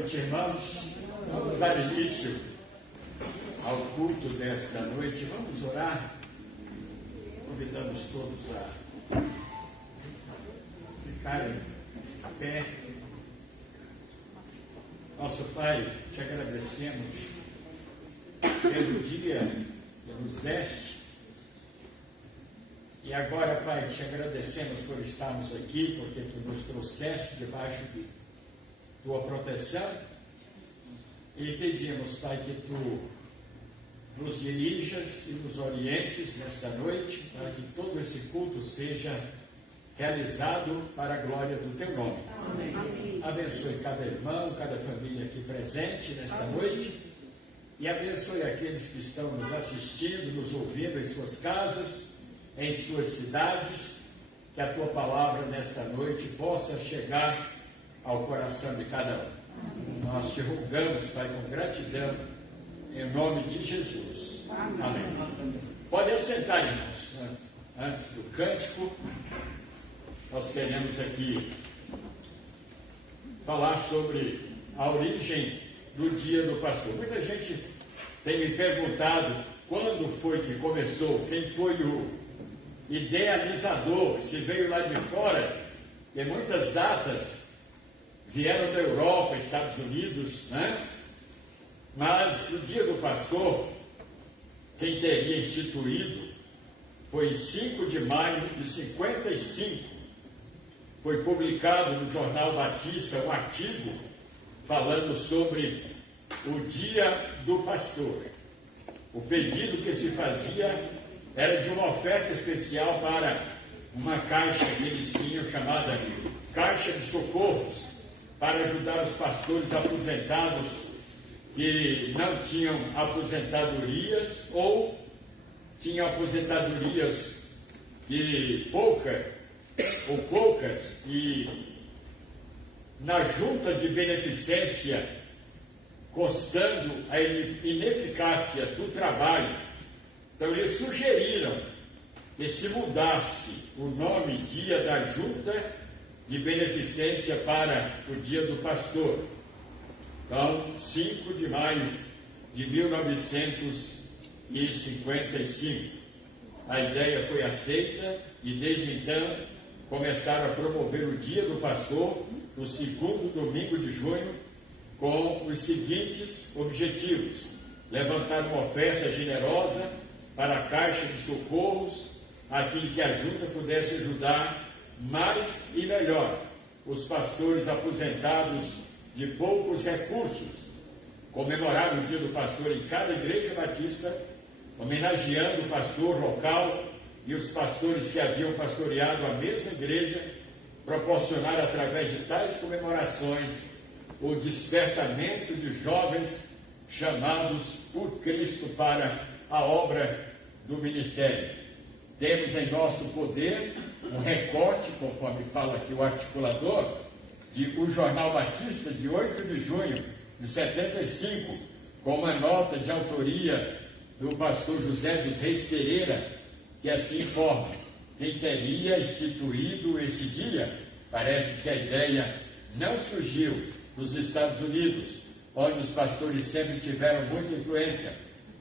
noite, irmãos. Vamos dar início ao culto desta noite. Vamos orar. Convidamos todos a ficarem a pé. Nosso Pai, te agradecemos pelo dia que nos deste. E agora, Pai, te agradecemos por estarmos aqui, porque Tu nos trouxeste debaixo de Tua proteção. E pedimos, Pai, que Tu nos dirijas e nos orientes nesta noite, para que todo esse culto seja realizado para a glória do Teu nome. Amém. Abençoe cada irmão, cada família aqui presente nesta noite, e abençoe aqueles que estão nos assistindo, nos ouvindo em suas casas, em suas cidades, que a Tua palavra nesta noite possa chegar ao coração de cada um. Nós te rogamos, Pai, com gratidão, em nome de Jesus. Amém. Podem sentar, irmãos. Antes do cântico, nós queremos aqui falar sobre a origem do Dia do Pastor. Muita gente tem me perguntado quando foi que começou, quem foi o idealizador, se veio lá de fora, e muitas datas vieram da Europa, Estados Unidos, né? Mas o Dia do Pastor, quem teria instituído, foi em 5 de maio de 55. Foi publicado no Jornal Batista um artigo falando sobre o Dia do Pastor. O pedido que se fazia era de uma oferta especial para uma caixa que eles tinham chamada Caixa de Socorros, para ajudar os pastores aposentados que não tinham aposentadorias ou tinham aposentadorias de poucas, e na junta de beneficência, constando a ineficácia do trabalho. Então eles sugeriram que se mudasse o nome Dia da Junta de Beneficência para o Dia do Pastor. Então, 5 de maio de 1955. A ideia foi aceita e desde então começaram a promover o Dia do Pastor no segundo domingo de junho com os seguintes objetivos: levantar uma oferta generosa para a Caixa de Socorros, a fim de que a junta pudesse ajudar mais e melhor os pastores aposentados de poucos recursos, comemorar o Dia do Pastor em cada igreja batista, homenageando o pastor local e os pastores que haviam pastoreado a mesma igreja, proporcionar através de tais comemorações o despertamento de jovens chamados por Cristo para a obra do ministério. Temos em nosso poder um recorte, conforme fala aqui o articulador, de o Jornal Batista de 8 de junho de 75, com uma nota de autoria do pastor José dos Reis Pereira, que assim informa: quem teria instituído este dia. Parece que a ideia não surgiu nos Estados Unidos, onde os pastores sempre tiveram muita influência.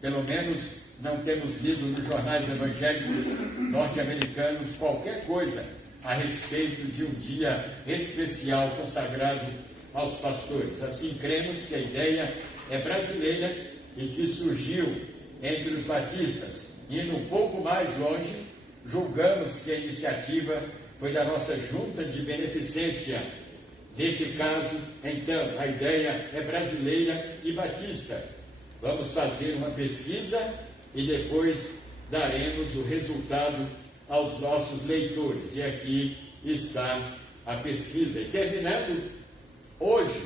Pelo menos não temos lido nos jornais evangélicos norte-americanos qualquer coisa a respeito de um dia especial consagrado aos pastores. Assim, cremos que a ideia é brasileira e que surgiu entre os batistas. Indo um pouco mais longe, julgamos que a iniciativa foi da nossa junta de beneficência. Nesse caso, então, a ideia é brasileira e batista. Vamos fazer uma pesquisa e depois daremos o resultado aos nossos leitores. E aqui está a pesquisa. E terminando, hoje,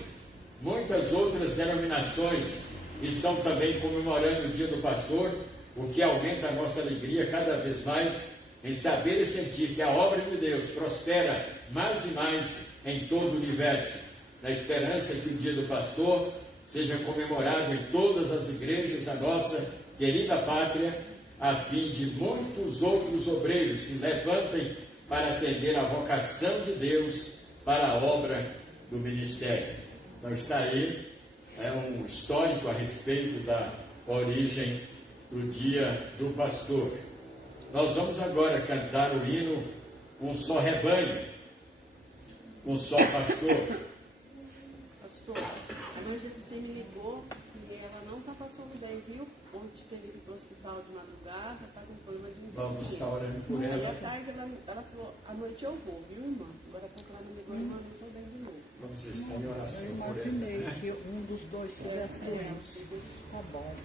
muitas outras denominações estão também comemorando o Dia do Pastor, o que aumenta a nossa alegria cada vez mais em saber e sentir que a obra de Deus prospera mais e mais em todo o universo, na esperança que o Dia do Pastor seja comemorado em todas as igrejas da nossa querida pátria, a fim de muitos outros obreiros se levantem para atender a vocação de Deus para a obra do ministério. Então está aí, é um histórico a respeito da origem do Dia do Pastor. Nós vamos agora cantar o hino Um Só Rebanho, Um Só Pastor. Pastor, a noite você me ligou e ela não está passando bem, viu? Ontem teve ido para o hospital de madrugada, está com problema de infecção. Vamos estar orando por ela. À tarde ela falou, à noite eu vou, viu, irmã? Agora a pouco ela me ligou, irmã, não estou bem de novo. Vamos estar em oração Eu por imaginei ela. que um dos dois estivesse doente. Tá bom.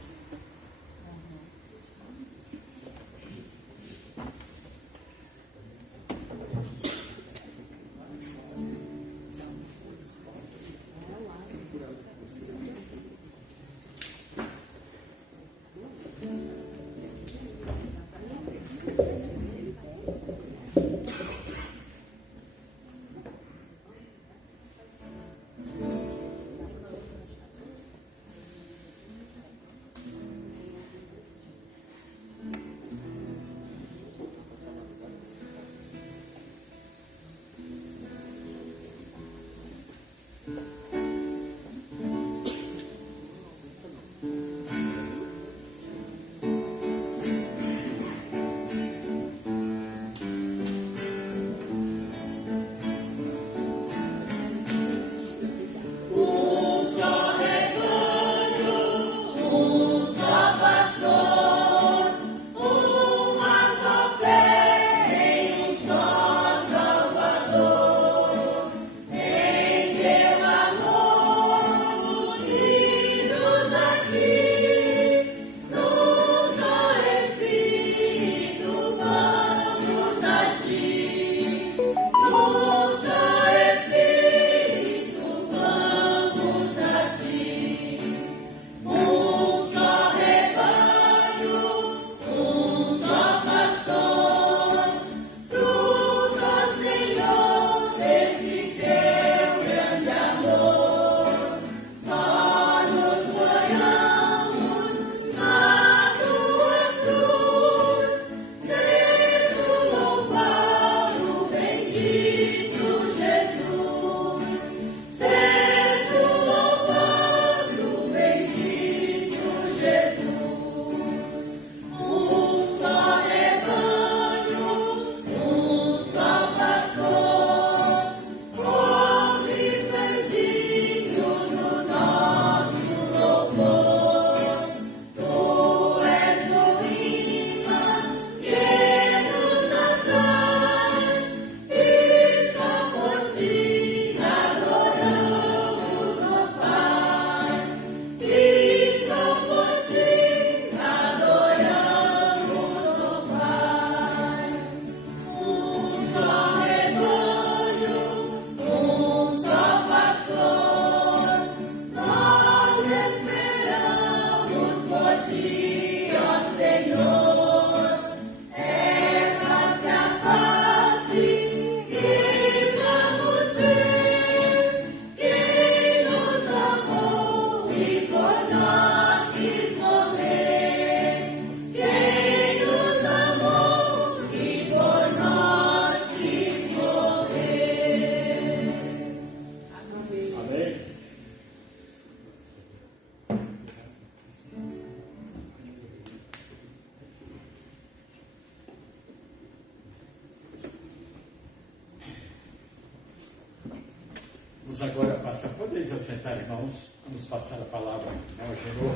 Vamos agora passar, podeis assentar, irmãos, vamos passar a palavra ao Senhor.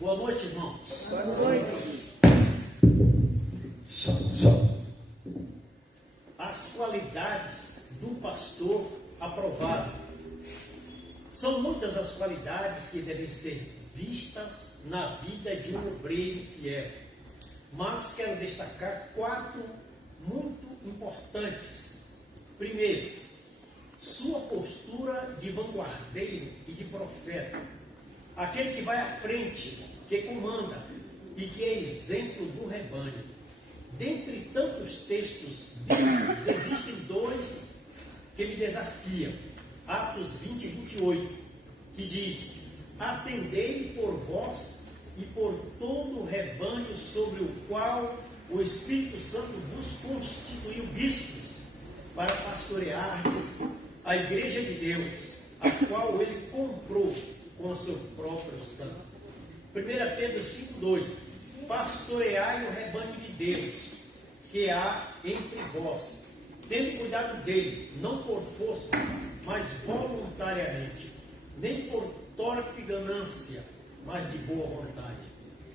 Boa noite, irmãos. Boa noite. As qualidades do pastor aprovado. São muitas as qualidades que devem ser vistas na vida de um obreiro fiel, mas quero destacar 4 muito importantes. Primeiro, sua postura de vanguardeiro e de profeta, aquele que vai à frente, que comanda, e que é exemplo do rebanho. Dentre tantos textos bíblicos, existem dois que me desafiam. Atos 20 e 28, que diz: atendei por vós e por todo o rebanho sobre o qual o Espírito Santo vos constituiu bispos, para pastoreardes a igreja de Deus, a qual ele comprou com o seu próprio sangue. 1 Pedro 5,2: pastoreai o rebanho de Deus, que há entre vós, tendo cuidado dele, não por força, mas voluntariamente, nem por torpe ganância, mas de boa vontade.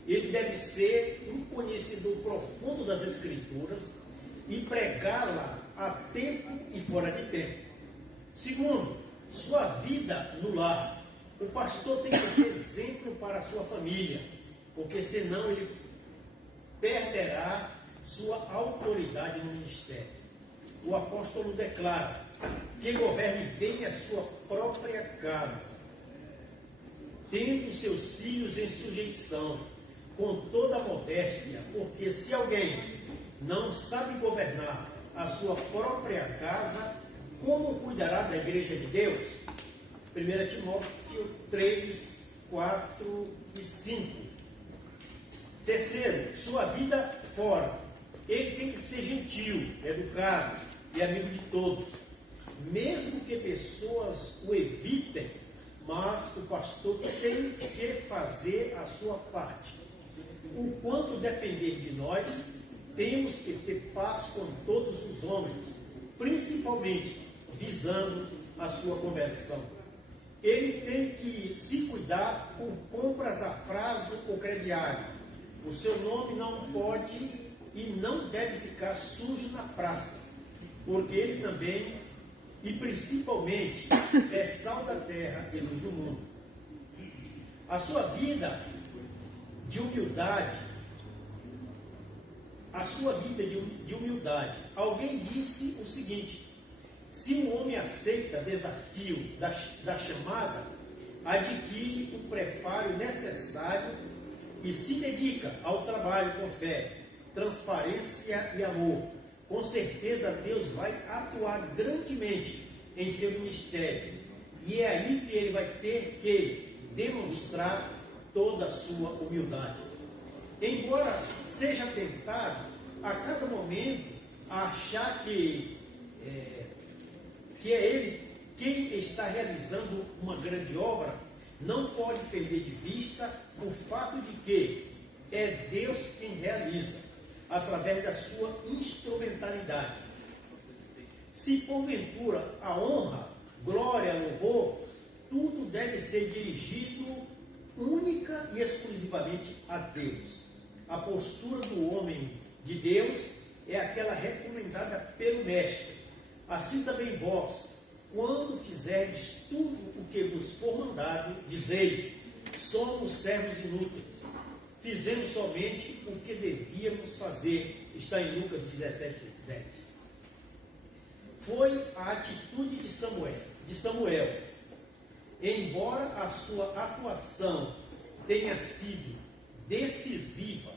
Ele deve ser um conhecedor profundo das Escrituras e pregá-la a tempo e fora de tempo. Segundo, sua vida no lar. O pastor tem que ser exemplo para a sua família, porque senão ele perderá sua autoridade no ministério. O apóstolo declara que governe bem a sua própria casa, tendo seus filhos em sujeição, com toda a modéstia, porque se alguém não sabe governar a sua própria casa, como cuidará da igreja de Deus? 1 Timóteo 3, 4 e 5. Terceiro, sua vida fora. Ele tem que ser gentil, educado e amigo de todos, mesmo que pessoas o evitem, mas o pastor tem que fazer a sua parte. O quanto depender de nós, temos que ter paz com todos os homens, principalmente visando a sua conversão. Ele tem que se cuidar com compras a prazo ou crediário. O seu nome não pode e não deve ficar sujo na praça, porque ele também, e principalmente, é sal da terra e luz do mundo. A sua vida de humildade, Alguém disse o seguinte: se um homem aceita desafio da chamada, adquire o preparo necessário e se dedica ao trabalho com fé, transparência e amor, com certeza Deus vai atuar grandemente em seu ministério. E é aí que ele vai ter que demonstrar toda a sua humildade. Embora seja tentado a cada momento a achar que é ele quem está realizando uma grande obra, não pode perder de vista o fato de que é Deus quem realiza, através da sua instrumentalidade. Se porventura a honra, glória, louvor, tudo deve ser dirigido única e exclusivamente a Deus. A postura do homem de Deus é aquela recomendada pelo Mestre. Assim também vós, quando fizerdes tudo o que vos for mandado, dizei: somos servos inúteis, fizemos somente o que devíamos fazer. Está em Lucas 17, 10. Foi a atitude de Samuel. Embora a sua atuação tenha sido decisiva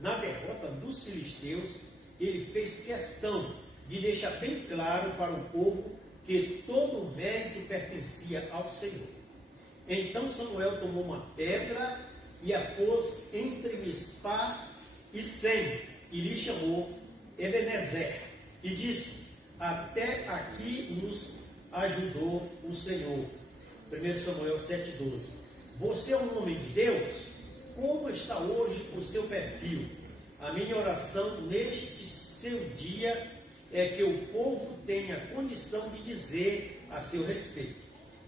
na derrota dos filisteus, ele fez questão de deixar bem claro para o povo que todo o mérito pertencia ao Senhor. Então Samuel tomou uma pedra e a pôs entre Mispá e Sem, e lhe chamou Ebenezer, e disse: até aqui nos ajudou o Senhor. 1 Samuel 7,12. Você é um homem de Deus? Como está hoje o seu perfil? A minha oração neste seu dia é que o povo tenha condição de dizer a seu respeito: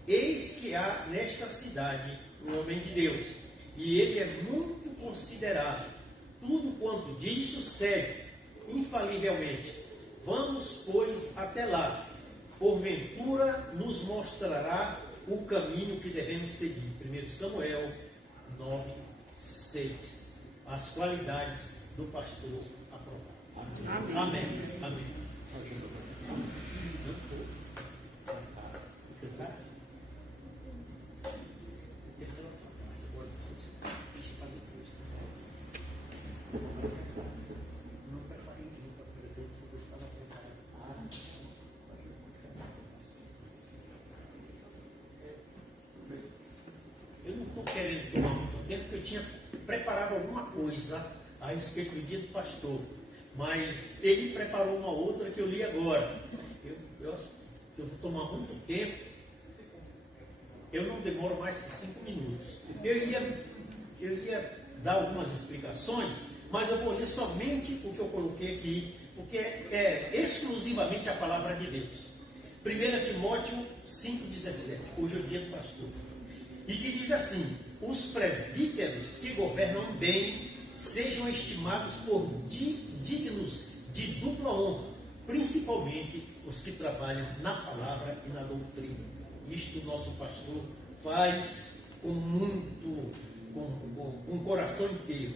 eis que há nesta cidade um homem de Deus, e ele é muito considerado. Tudo quanto diz sucede infalivelmente. Vamos, pois, até lá. Porventura nos mostrará o caminho que devemos seguir. 1 Samuel 9, 6. As qualidades do pastor aprovado. Amém. Amém. tinha preparado alguma coisa a respeito do dia do pastor, mas ele preparou uma outra que eu li agora. Eu vou tomar muito tempo, eu não demoro mais que 5 minutos. Eu ia dar algumas explicações, mas eu vou ler somente o que eu coloquei aqui, porque é exclusivamente a palavra de Deus. 1 Timóteo 5,17, hoje é o dia do pastor. E que diz assim: os presbíteros que governam bem sejam estimados por dignos de dupla honra, principalmente os que trabalham na palavra e na doutrina. Isto o nosso pastor faz com um coração inteiro.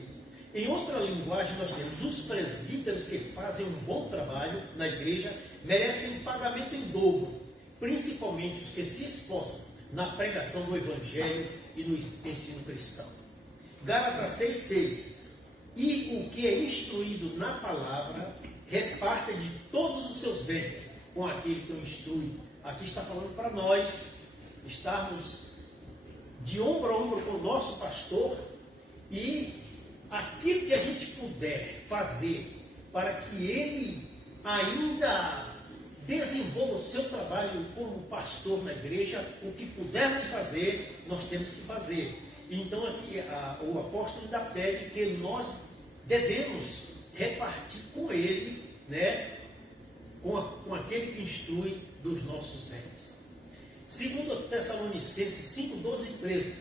Em outra linguagem, nós temos os presbíteros que fazem um bom trabalho na igreja, merecem um pagamento em dobro, principalmente os que se esforçam na pregação do Evangelho e no ensino cristão. Gálatas 6,6: e o que é instruído na palavra, reparta de todos os seus bens com aquele que o instrui. Aqui está falando para nós estarmos de ombro a ombro com o nosso pastor, e aquilo que a gente puder fazer para que ele ainda desenvolva o seu trabalho como pastor na igreja, o que pudermos fazer, nós temos que fazer. Então aqui o apóstolo ainda pede que nós devemos repartir com ele, né, com aquele que instrui dos nossos bens. Segundo Tessalonicenses 5:12 e 13: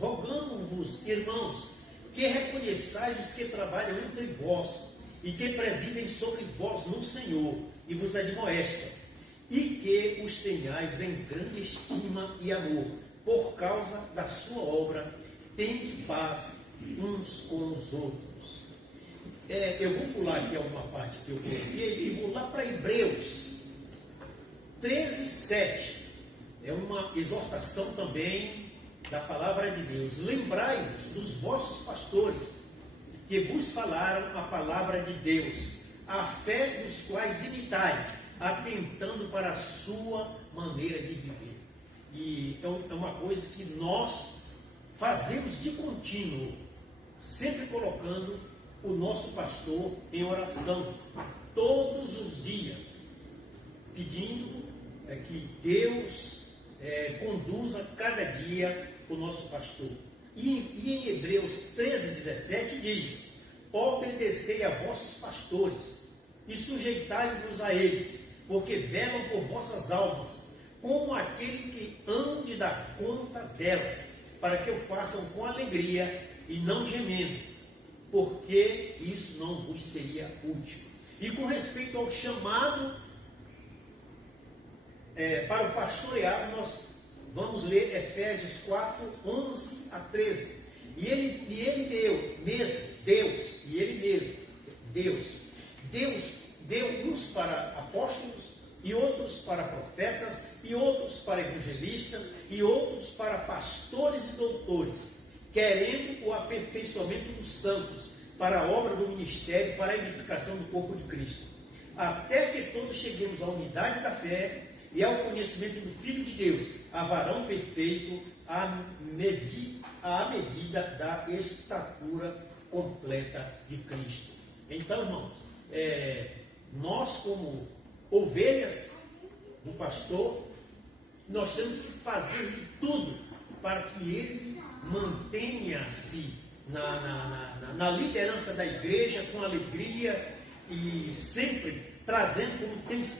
rogamos-vos, irmãos, que reconheçais os que trabalham entre vós e que presidem sobre vós no Senhor e vos admoestam, e que os tenhais em grande estima e amor, por causa da sua obra, tende paz uns com os outros. Eu vou pular aqui alguma parte que eu coloquei e vou lá para Hebreus 13:7. É uma exortação também da palavra de Deus. Lembrai-vos dos vossos pastores, que vos falaram a palavra de Deus, a fé dos quais imitais, atentando para a sua maneira de viver. E é uma coisa que nós fazemos de contínuo, sempre colocando o nosso pastor em oração, todos os dias, pedindo que Deus conduza cada dia o nosso pastor. E em Hebreus 13:17 diz: obedecei a vossos pastores e sujeitai-vos a eles, porque velam por vossas almas, como aquele que hão de dar conta delas, para que o façam com alegria e não gemendo, porque isso não vos seria útil. E com respeito ao chamado para o pastoreado, nós vamos ler Efésios 4:11-13. Deus deu uns para apóstolos, e outros para profetas, e outros para evangelistas, e outros para pastores e doutores, querendo o aperfeiçoamento dos santos, para a obra do ministério, para a edificação do corpo de Cristo, até que todos cheguemos à unidade da fé e ao conhecimento do Filho de Deus, a varão perfeito, à medida da estatura completa de Cristo. Então, irmãos, nós como ovelhas do pastor, nós temos que fazer de tudo para que ele mantenha-se na liderança da igreja com alegria e sempre trazendo,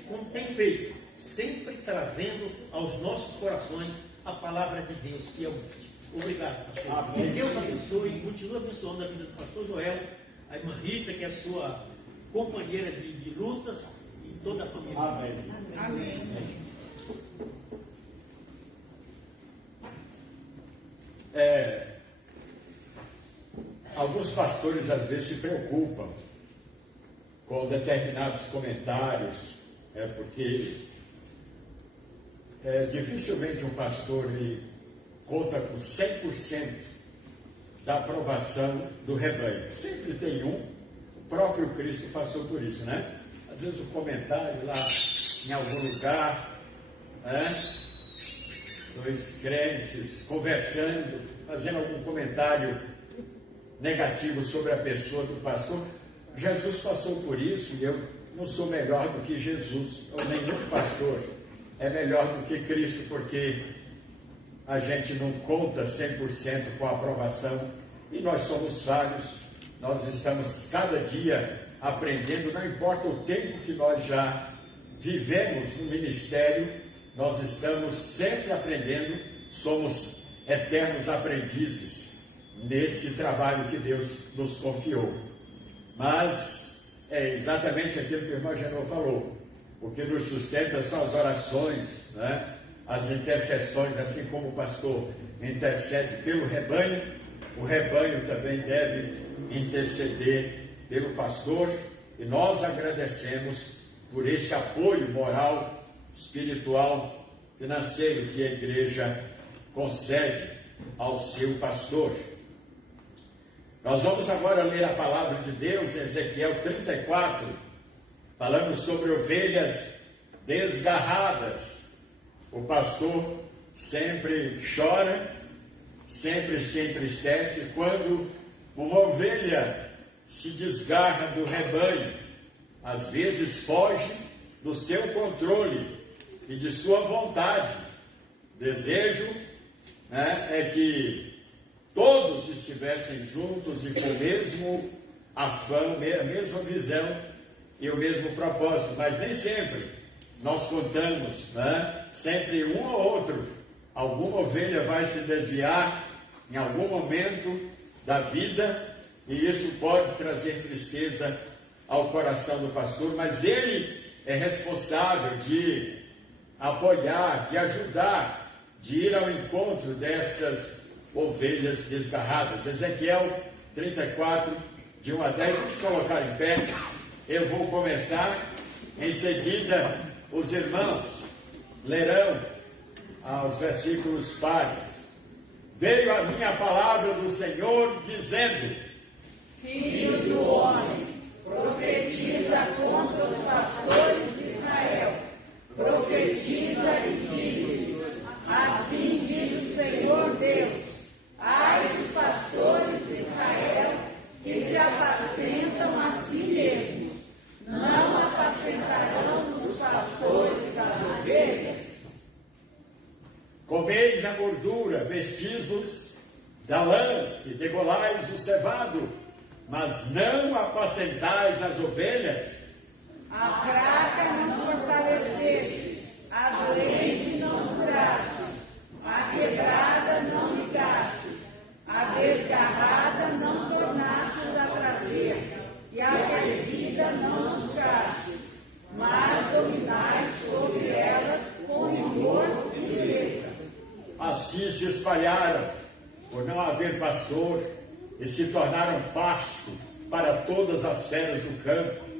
como tem feito, sempre trazendo aos nossos corações a palavra de Deus fielmente. Obrigado, pastor. Amém. Que Deus abençoe e continue abençoando a vida do pastor Joel, a irmã Rita, que é a sua companheira de lutas, e toda a família. Amém. Amém. Alguns pastores às vezes se preocupam com determinados comentários, porque dificilmente um pastor ele conta com 100% da aprovação do rebanho. Sempre tem o próprio Cristo passou por isso, né? Às vezes o comentário lá em algum lugar, dois crentes conversando, fazendo algum comentário negativo sobre a pessoa do pastor. Jesus passou por isso e eu não sou melhor do que Jesus, ou nenhum pastor é melhor do que Cristo, porque a gente não conta 100% com a aprovação e nós somos falhos, nós estamos cada dia aprendendo, não importa o tempo que nós já vivemos no ministério, nós estamos sempre aprendendo, somos eternos aprendizes nesse trabalho que Deus nos confiou. Mas é exatamente aquilo que o irmão Genô falou, o que nos sustenta são as orações, né? As intercessões, assim como o pastor intercede pelo rebanho, o rebanho também deve interceder pelo pastor, e nós agradecemos por esse apoio moral, espiritual, financeiro que a igreja concede ao seu pastor. Nós vamos agora ler a palavra de Deus em Ezequiel 34, falando sobre ovelhas desgarradas. O pastor sempre chora, sempre se entristece quando uma ovelha se desgarra do rebanho, às vezes foge do seu controle e de sua vontade. Desejo, né, é que todos estivessem juntos e com o mesmo afã, a mesma visão e o mesmo propósito, mas nem sempre nós contamos, né? Sempre um ou outro, alguma ovelha vai se desviar em algum momento da vida, e isso pode trazer tristeza ao coração do pastor, mas ele é responsável de apoiar, de ajudar, de ir ao encontro dessas ovelhas desgarradas. Ezequiel 34, de 1 a 10, vamos colocar em pé. Eu vou começar, em seguida os irmãos lerão aos versículos pares. Veio a minha palavra do Senhor dizendo: Filho do homem, profetiza contra os pastores de Israel. Profetiza e diz: assim diz o Senhor Deus: ai dos pastores de Israel, que se apacentam a si mesmos, não apacentarão os pastores das ovelhas. Comeis a gordura, vestis-vos da lã e degolais o cevado, mas não apacentais as ovelhas. A fraca não fortalecestes, a doente não curastes, a quebrada não ligastes, a desgarrada não tornastes a trazer, e a perdida não buscastes, mas dominais sobre elas com rigor e dureza. Assim se espalharam, por não haver pastor, e se tornaram pasto para todas as feras do campo.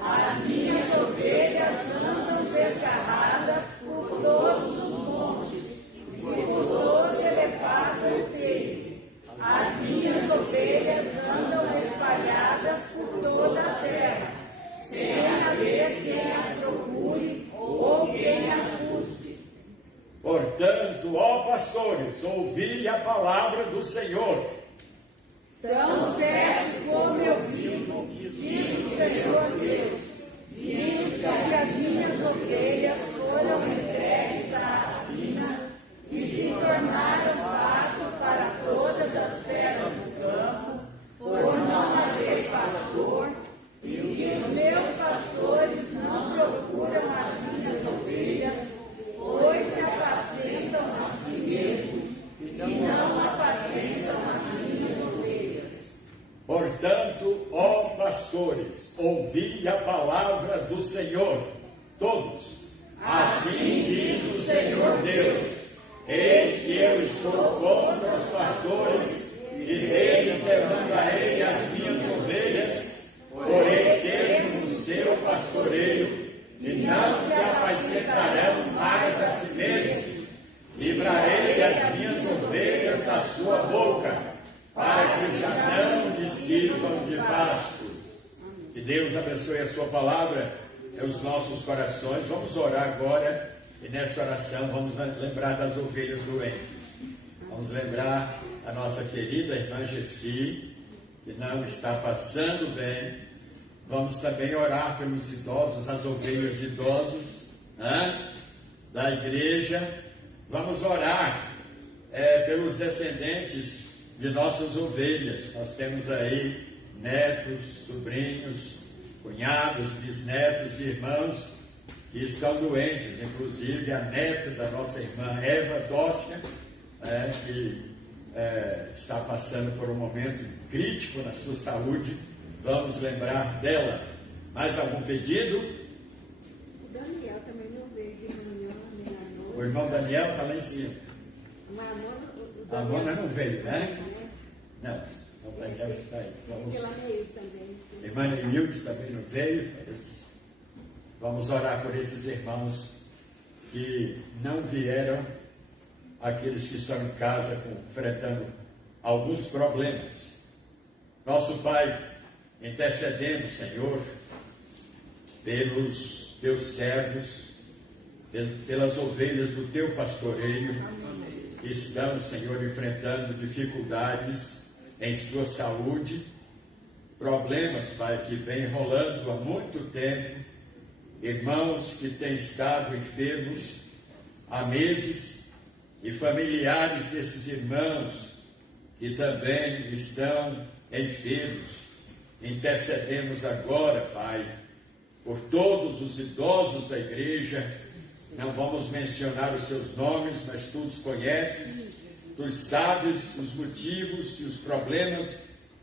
As minhas ovelhas andam desgarradas por todos os montes, e por todo elevado outeiro. As minhas ovelhas andam espalhadas por toda a terra, sem haver quem as procure ou quem as busque. Portanto, ó pastores, ouvi a palavra do Senhor. Tão certo como eu vivo, diz o Senhor Deus, visto que as minhas ovelhas foram entregues à rapina e se tornaram pasto para todas as feras do campo, por não haver pastor, e que os meus pastores não procuram as minhas ovelhas, pois se apacentam a si mesmos e não apacentam as minhas ovelhas. Portanto, ó pastores, ouvi a palavra do Senhor, todos. Assim diz o Senhor Deus: eis que eu estou contra os pastores, e deles demandarei as minhas ovelhas, porém terem no seu pastoreio, e não se apacentarão mais a si mesmos. Livrarei as minhas ovelhas da sua boca, para que já não lhe sirvam de pasto. Que Deus abençoe a sua palavra e os nossos corações. Vamos orar agora E nessa oração vamos lembrar das ovelhas doentes. Vamos lembrar a nossa querida irmã Gessi, que não está passando bem. Vamos também orar pelos idosos, as ovelhas idosas, né, da igreja. Vamos orar pelos descendentes de nossas ovelhas. Nós temos aí netos, sobrinhos, cunhados, bisnetos e irmãos que estão doentes, inclusive a neta da nossa irmã Eva Docha, que está passando por um momento crítico na sua saúde. Vamos lembrar dela. Mais algum pedido? O Daniel também não veio de manhã, nem à noite. O irmão Daniel está lá em cima. A Mona não veio, né? Não, o Daniel está aí. Vamos... Irmã Neilde também não veio. Vamos orar por esses irmãos que não vieram, aqueles que estão em casa enfrentando alguns problemas. Nosso Pai, intercedemos, Senhor, pelos teus servos, pelas ovelhas do teu pastoreio, que estão, Senhor, enfrentando dificuldades em sua saúde, problemas, Pai, que vem rolando há muito tempo, irmãos que têm estado enfermos há meses, e familiares desses irmãos que também estão enfermos. Intercedemos agora, Pai, por todos os idosos da igreja. Não vamos mencionar os seus nomes, mas tu os conheces, tu sabes os motivos e os problemas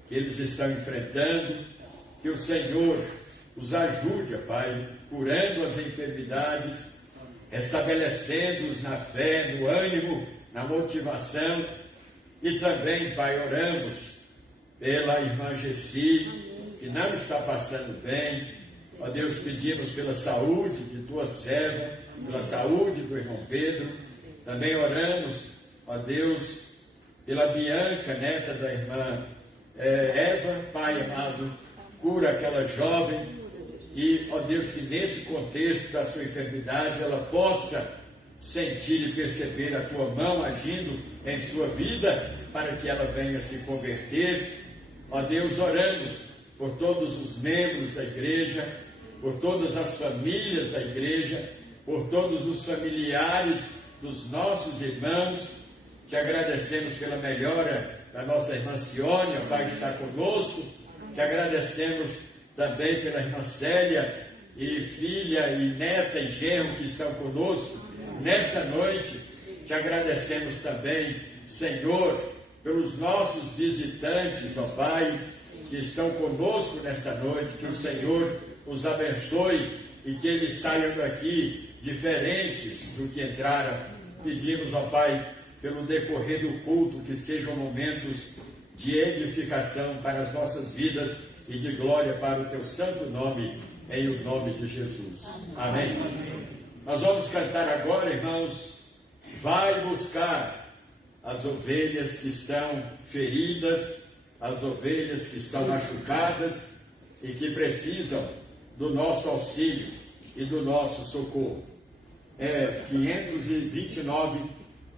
que eles estão enfrentando. Que o Senhor os ajude, Pai, curando as enfermidades, estabelecendo-os na fé, no ânimo, na motivação. E também, Pai, oramos pela irmã Gessi, que não está passando bem. Ó Deus, pedimos pela saúde de tua serva, pela saúde do irmão Pedro. Também oramos, ó Deus, pela Bianca, neta da irmã Eva. Pai amado, cura aquela jovem. E, ó Deus, que nesse contexto da sua enfermidade ela possa sentir e perceber a tua mão agindo em sua vida, para que ela venha se converter. Ó Deus, oramos por todos os membros da igreja, por todas as famílias da igreja, por todos os familiares dos nossos irmãos. Te agradecemos pela melhora da nossa irmã Siônia, Pai, que está conosco. Te agradecemos também pela irmã Célia, e filha, e neta, e genro que estão conosco nesta noite. Te agradecemos também, Senhor, pelos nossos visitantes, ó Pai, que estão conosco nesta noite. Que o Senhor os abençoe e que eles saiam daqui diferentes do que entraram. Pedimos, ó Pai, pelo decorrer do culto, que sejam momentos de edificação para as nossas vidas e de glória para o teu santo nome, em o nome de Jesus. Amém. Nós vamos cantar agora, irmãos, vai buscar as ovelhas que estão feridas, as ovelhas que estão machucadas e que precisam do nosso auxílio e do nosso socorro. É 529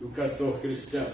do cantor cristão.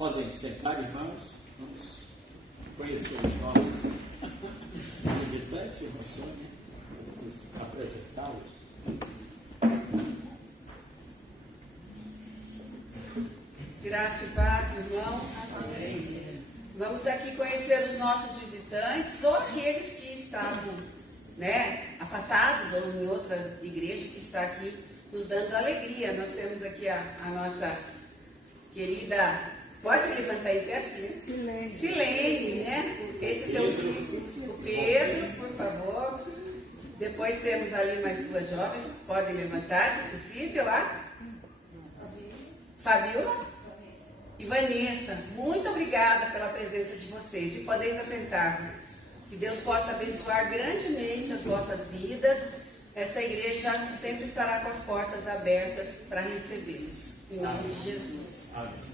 Podem sentar, irmãos. Vamos conhecer os nossos visitantes, irmão Sônia, apresentá-los. Graça e paz, irmãos. Amém. Vamos aqui conhecer os nossos visitantes, ou aqueles que estavam, afastados, ou em outra igreja que está aqui nos dando alegria. Nós temos aqui a nossa querida, pode levantar em pé assim, Silene, Esse é o Pedro, por favor. Depois temos ali mais duas jovens, podem levantar, se possível, Fabiola e Vanessa. Muito obrigada pela presença de vocês, de poderes assentar-vos. Que Deus possa abençoar grandemente as vossas vidas. Esta igreja sempre estará com as portas abertas para recebê-los. Em nome de Jesus. Amém.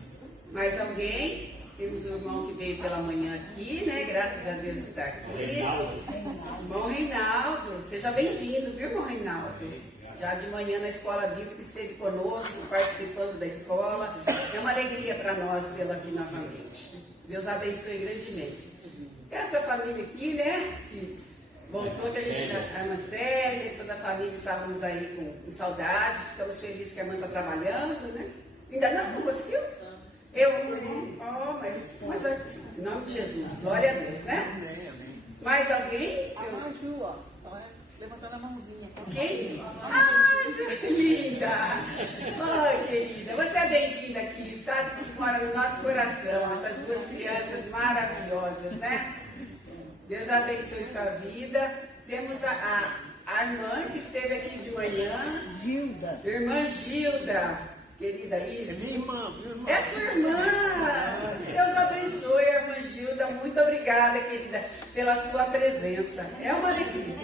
Mais alguém? Temos um irmão que veio pela manhã aqui, Graças a Deus está aqui. Reinaldo. Irmão Reinaldo, seja bem-vindo, viu, irmão Reinaldo? Já de manhã na escola bíblica esteve conosco, participando da escola. É uma alegria para nós vê-lo aqui novamente. Deus abençoe grandemente. Essa família aqui, que voltou, que a gente já, a Ana Célia, toda a família, estávamos aí com saudade. Ficamos felizes que a mãe está trabalhando, Ainda não conseguiu? Mas em nome de Jesus, glória a Deus, Mais alguém? A Ju, ó, levantando a mãozinha. Quem? Ai, que linda! Ai, querida, você é bem-vinda aqui, sabe que mora no nosso coração, essas duas crianças maravilhosas, Deus abençoe sua vida. Temos a irmã que esteve aqui de manhã. Gilda. Irmã Gilda, querida, isso? É minha irmã, É sua irmã! Deus abençoe, irmã Gilda. Muito obrigada, querida, pela sua presença. É uma alegria.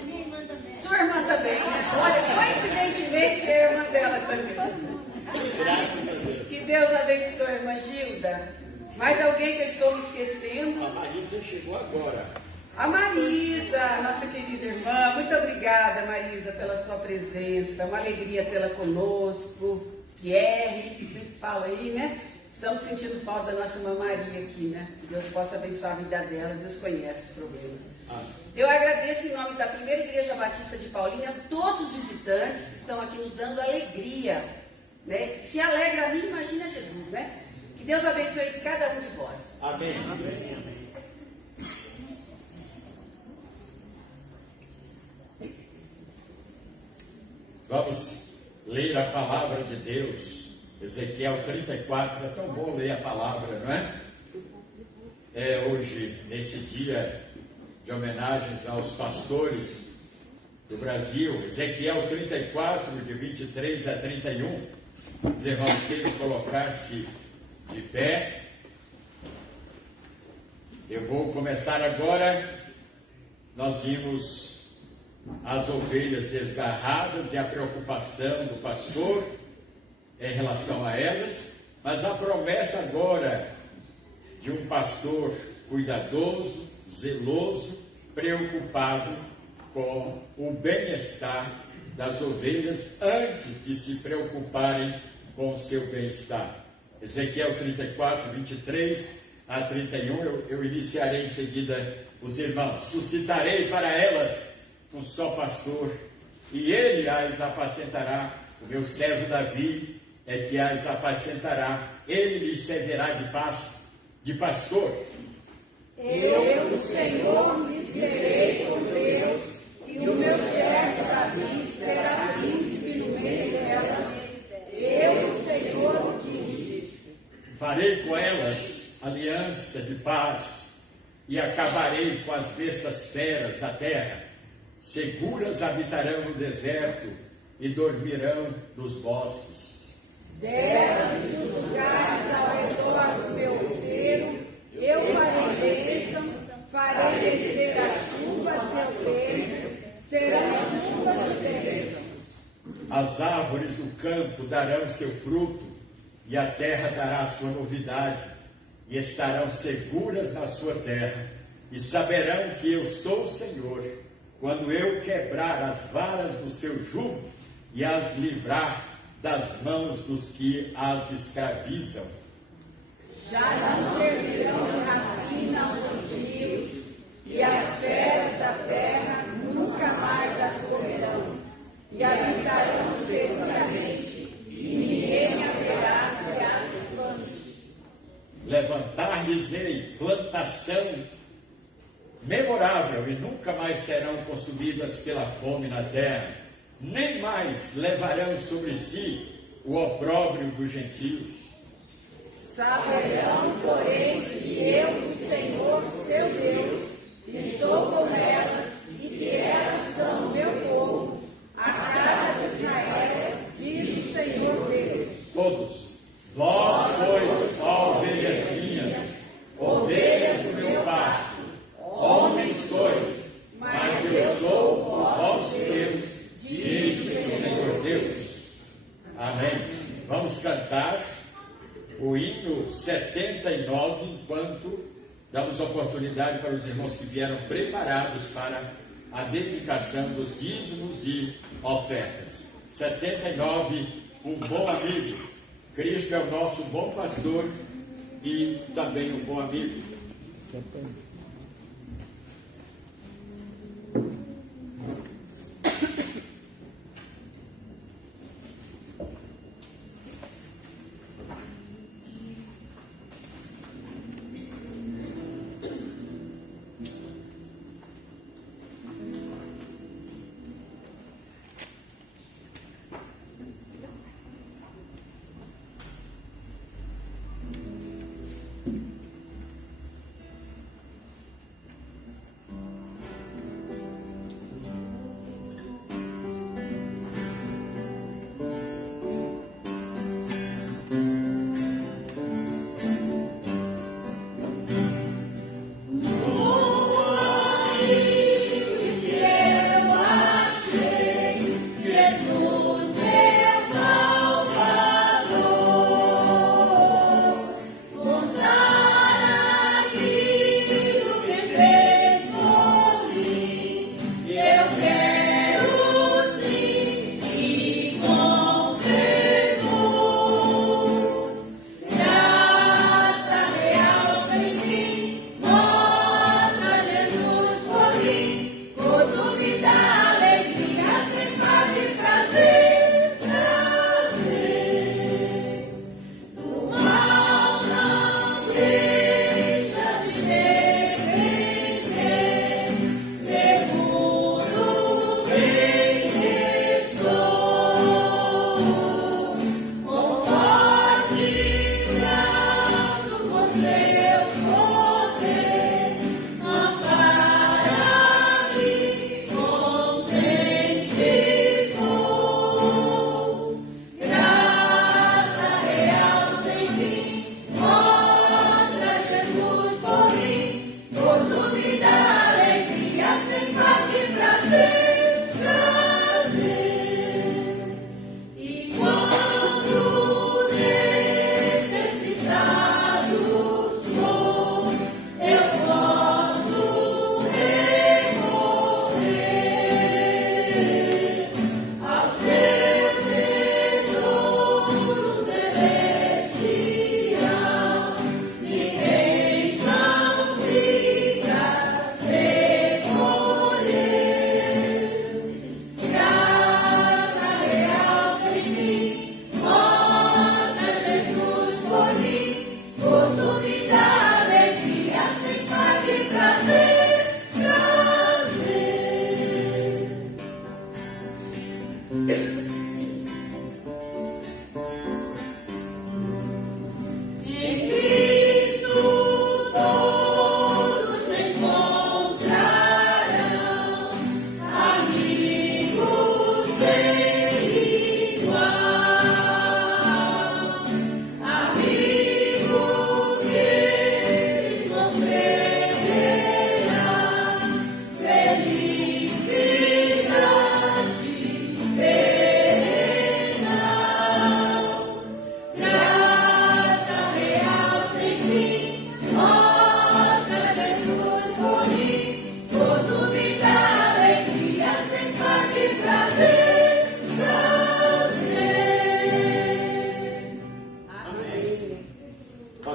Sua irmã também, Olha, coincidentemente é a irmã dela também. Graças a Deus. Que Deus abençoe, irmã Gilda. Mais alguém que eu estou me esquecendo? A Marisa chegou agora. A Marisa, nossa querida irmã. Muito obrigada, Marisa, pela sua presença. Uma alegria tê-la conosco. Pierre, que sempre fala aí, Estamos sentindo falta da nossa irmã Maria aqui, Que Deus possa abençoar a vida dela. Deus conhece os problemas. Amém. Eu agradeço em nome da Primeira Igreja Batista de Paulínia a todos os visitantes que estão aqui nos dando alegria, Se alegra a mim, imagina Jesus, Que Deus abençoe cada um de vós. Amém. Amém. Vamos ler a palavra de Deus. Ezequiel 34, é tão bom ler a palavra, não é? Hoje, nesse dia de homenagens aos pastores do Brasil, Ezequiel 34, de 23 a 31. Os irmãos queiram colocar-se de pé. Eu vou começar agora. Nós vimos as ovelhas desgarradas e a preocupação do pastor em relação a elas, mas a promessa agora de um pastor cuidadoso, zeloso, preocupado com o bem-estar das ovelhas antes de se preocuparem com o seu bem-estar. Ezequiel 34, 23 a 31, eu iniciarei em seguida os irmãos. Suscitarei para elas um só pastor, e ele as apacentará. O meu servo Davi é que as apacentará. Ele lhes servirá de pastor. Eu, o Senhor, lhe serei por Deus, e o meu servo Davi será príncipe no meio delas. Eu, o Senhor, disse. Farei com elas aliança de paz, e acabarei com as bestas feras da terra. Seguras habitarão no deserto e dormirão nos bosques. Delas e dos lugares ao redor do meu outeiro, eu farei bênção, farei descer a chuva a seu tempo, será a chuva dos bênçãos. As árvores do campo darão seu fruto, e a terra dará sua novidade, e estarão seguras na sua terra, e saberão que eu sou o Senhor, quando eu quebrar as varas do seu jugo e as livrar das mãos dos que as escravizam. Já não servirão de rapina aos gentios, e as feras da terra nunca mais as comerão, e habitarão seguramente, e ninguém haverá que as espante. Levantar-lhes-ei plantação memorável, e nunca mais serão consumidas pela fome na terra, nem mais levarão sobre si o opróbrio dos gentios. Saberão, porém, que eu, o Senhor, seu Deus, estou com elas, e que elas são meu povo, a casa de Israel, diz o Senhor Deus. Todos, vós, pois, ó ovelhas minhas, ovelhas do meu pasto, homens sois, mas eu sou o vosso Deus, diz o Senhor Deus. Amém. Vamos cantar o hino 79, enquanto damos oportunidade para os irmãos que vieram preparados para a dedicação dos dízimos e ofertas. 79, um bom amigo. Cristo é o nosso bom pastor e também um bom amigo.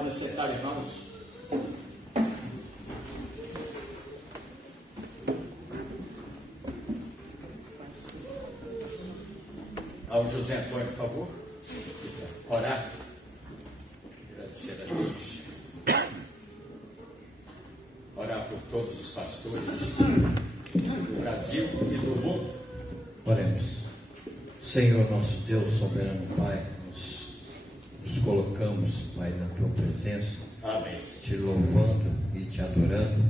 Pode sentar, irmãos. Ao José Antônio, por favor. Orar. Agradecer a Deus. Orar por todos os pastores do Brasil e do mundo. Oremos. Senhor, nosso Deus soberano, Pai, nos colocamos, Pai, na Tua presença. Amém. Te louvando e te adorando,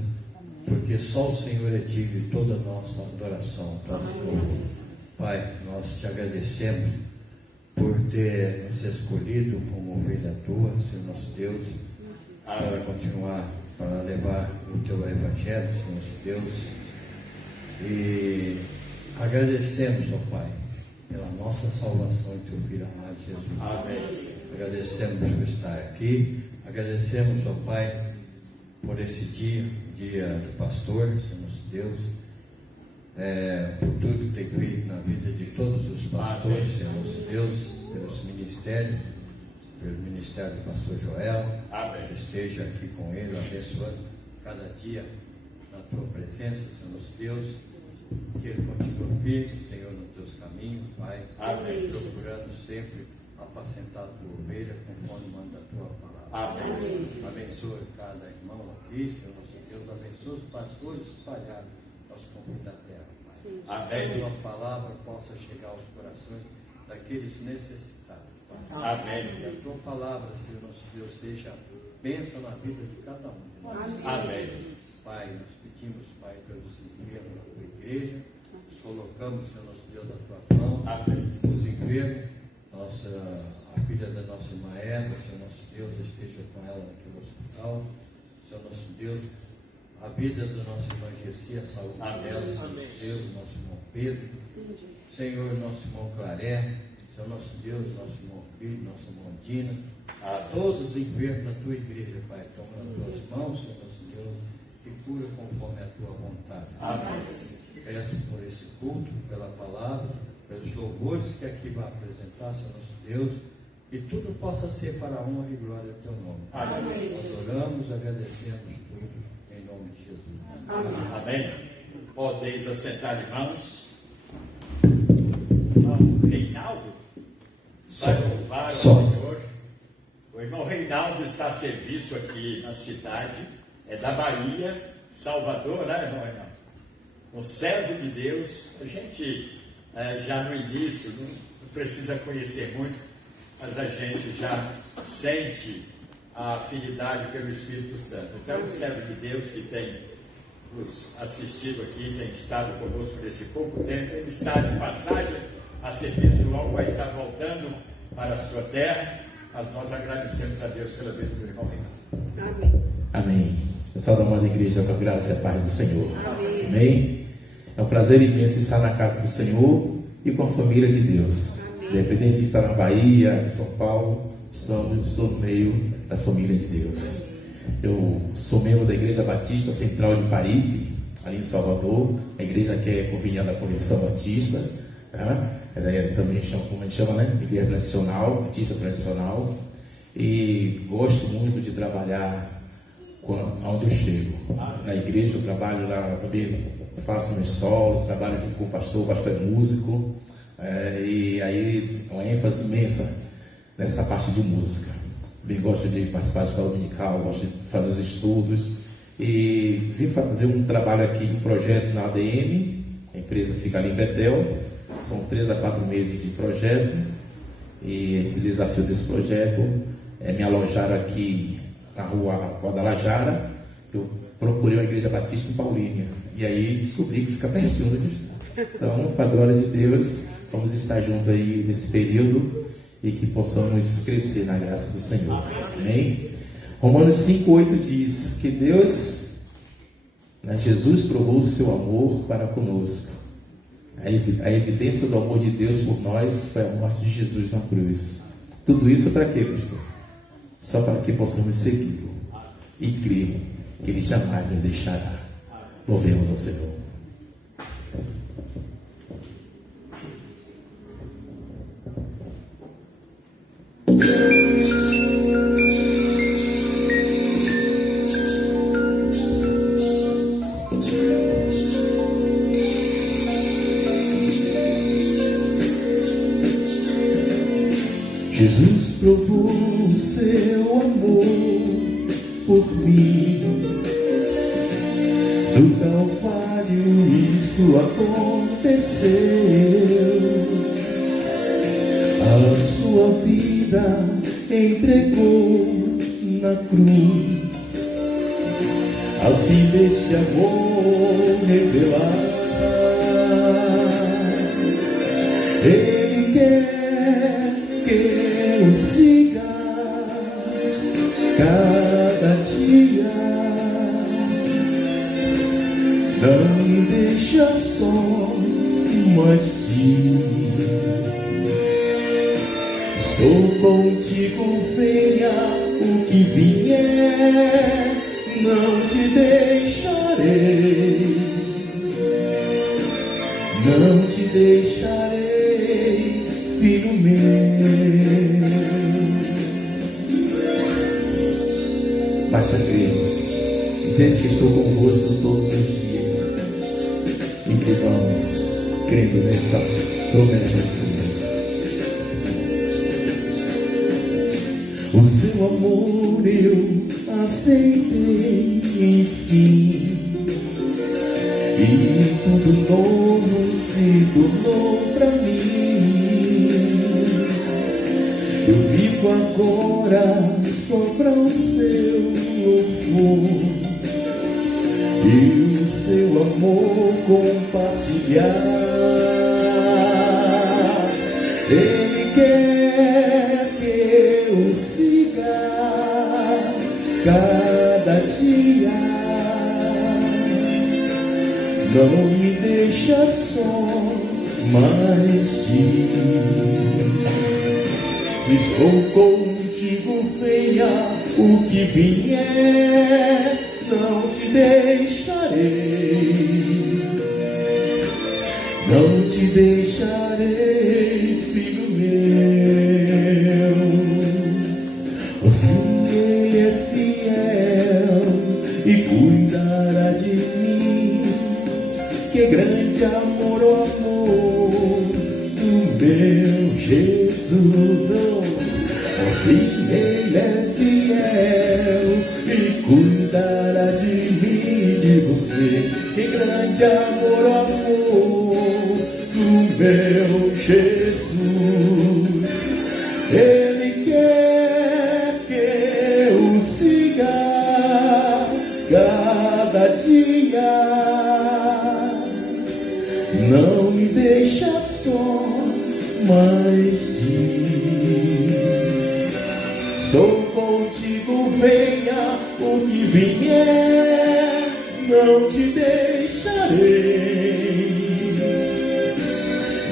porque só o Senhor é digno de toda a nossa adoração, nosso louvor. Pai, nós te agradecemos por ter nos escolhido como ovelha tua, Senhor nosso Deus, para continuar, para levar o teu evangelho, Senhor nosso Deus. E agradecemos, ó Pai, pela nossa salvação em teu Filho amado Jesus. Amém. Agradecemos por estar aqui, agradecemos, ó Pai, por esse dia do pastor, Senhor nosso Deus, por tudo que tem feito na vida de todos os pastores, Senhor nosso Deus, pelos ministérios, pelo ministério do pastor Joel. Amém. Esteja aqui com ele, abençoando cada dia na tua presença, Senhor nosso Deus, que ele continue firme, Senhor, nos teus caminhos, Pai. Amém. Procurando sempre apacentar a tua ovelha conforme manda a tua palavra. Amém. Abençoa cada irmão aqui, Senhor nosso Deus, abençoa os pastores espalhados aos confins da terra, Pai. Amém. Que a tua palavra possa chegar aos corações daqueles necessitados, Pai. Amém. Que a tua palavra, Senhor nosso Deus, seja bênção na vida de cada um de nós. Amém. Pai, nós pedimos, Pai, pelos enfermos da tua igreja, nos colocamos, Senhor nosso Deus, na tua mão. Amém. Os enfermos, a filha da nossa irmã Eva, Senhor nosso Deus, esteja com ela naquele hospital. Senhor nosso Deus, a vida da nossa irmã Gessi, a saúde dela, Senhor nosso Deus, nosso irmão Pedro, Senhor, nosso irmão Claré, Senhor nosso Deus, nosso irmão Filho, nosso irmão Dina, a todos os enfermos da tua igreja, Pai, toma nas tuas mãos, Senhor nosso Deus, e cura conforme a tua vontade. Amém. Peço por esse culto, pela palavra, pelos louvores que aqui vai apresentar, Senhor nosso Deus, que tudo possa ser para a honra e glória do teu nome. Amém. Nós oramos, agradecemos tudo, em nome de Jesus. Amém. Podeis assentar, irmãos. Irmão Reinaldo vai louvar ao Senhor. O irmão Reinaldo está a serviço aqui na cidade, é da Bahia, Salvador, né, irmão Reinaldo? Um servo de Deus. A gente já no início não precisa conhecer muito, mas a gente já sente a afinidade pelo Espírito Santo. Então, um servo de Deus que tem nos assistido aqui, tem estado conosco nesse pouco tempo, ele está de passagem a serviço, logo vai estar voltando para a sua terra, mas nós agradecemos a Deus pela vida do irmão Reinaldo. Amém. Amém. Pessoal da amada igreja, com a graça e a paz do Senhor. Amém. Amém. É um prazer imenso estar na casa do Senhor e com a família de Deus. Independente de estar na Bahia, em São Paulo, estou no meio da família de Deus. Eu sou membro da Igreja Batista Central de Paripe, ali em Salvador, a igreja que é conveniada por São Batista, tá? Também chama, como a gente chama, né? Igreja tradicional, Batista tradicional, e gosto muito de trabalhar onde eu chego. Na igreja eu trabalho lá, também faço meus solos, trabalho junto com o pastor é músico, e aí uma ênfase imensa nessa parte de música. Bem, gosto de participar da escola dominical, gosto de fazer os estudos e vim fazer um trabalho aqui, um projeto na ADM, a empresa fica ali em Betel, são 3 a 4 meses de projeto e esse desafio desse projeto é me alojar aqui na rua Guadalajara. Eu procurei uma igreja batista em Paulínia e aí descobri que fica pertinho onde eu estou. Então, para a glória de Deus, vamos estar juntos aí nesse período e que possamos crescer na graça do Senhor. Amém? Romanos 5:8 diz que Deus, Jesus provou o seu amor para conosco. A evidência do amor de Deus por nós foi a morte de Jesus na cruz. Tudo isso para quê, pastor? Só para que possamos segui-lo e crer que Ele jamais nos deixará. Louvemos ao Senhor. provou o seu amor por mim. No Calvário isso aconteceu. A sua vida entregou na cruz, a fim deste amor revelar. Ele quer que eu siga cada dia, não me deixa só, mas diz: estou contigo, venha o que vier, não te deixarei, não te deixarei, filho meu. Basta crermos, dizer que estou convosco todos os dias, e que vamos crendo nesta promessa do Senhor. O seu amor eu aceitei, enfim, e tudo novo se tornou pra mim. Eu vivo agora só pra o seu louvor e o seu amor compartilhar. Ele quer que eu siga cada dia, não me deixa só, mas diz: estou contigo, venha o que vier, não te deixarei, não te deixarei, filho meu. Assim Ele é fiel e cuidará de mim. Que grande amor, o amor do meu Jesus. Assim Ele é fiel e cuidará de mim, de você. Que grande amor, o amor do meu Jesus. Ele quer que eu siga cada dia, não me deixa só, mas diz: estou contigo, venha o que vier, não te deixarei,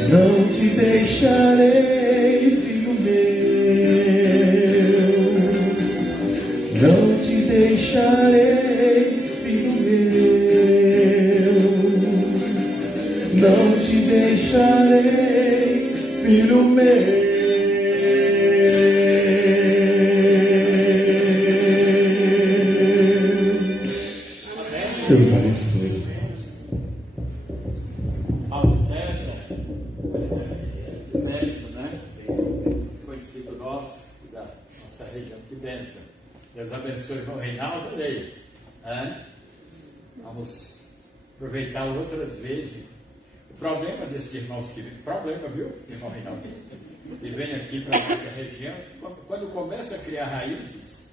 não te deixarei, filho meu, não te deixarei, filho meu, não te deixarei, filho meu. Deus abençoe, gente. Paulo César, benção, né? Conhecido nosso, da nossa região, que benção. Deus abençoe o irmão Reinaldo, olha aí. Vamos aproveitar outras vezes. O problema desses irmãos que vem, problema, viu, irmão Reinaldo? Que vem aqui para a nossa região, quando começa a criar raízes,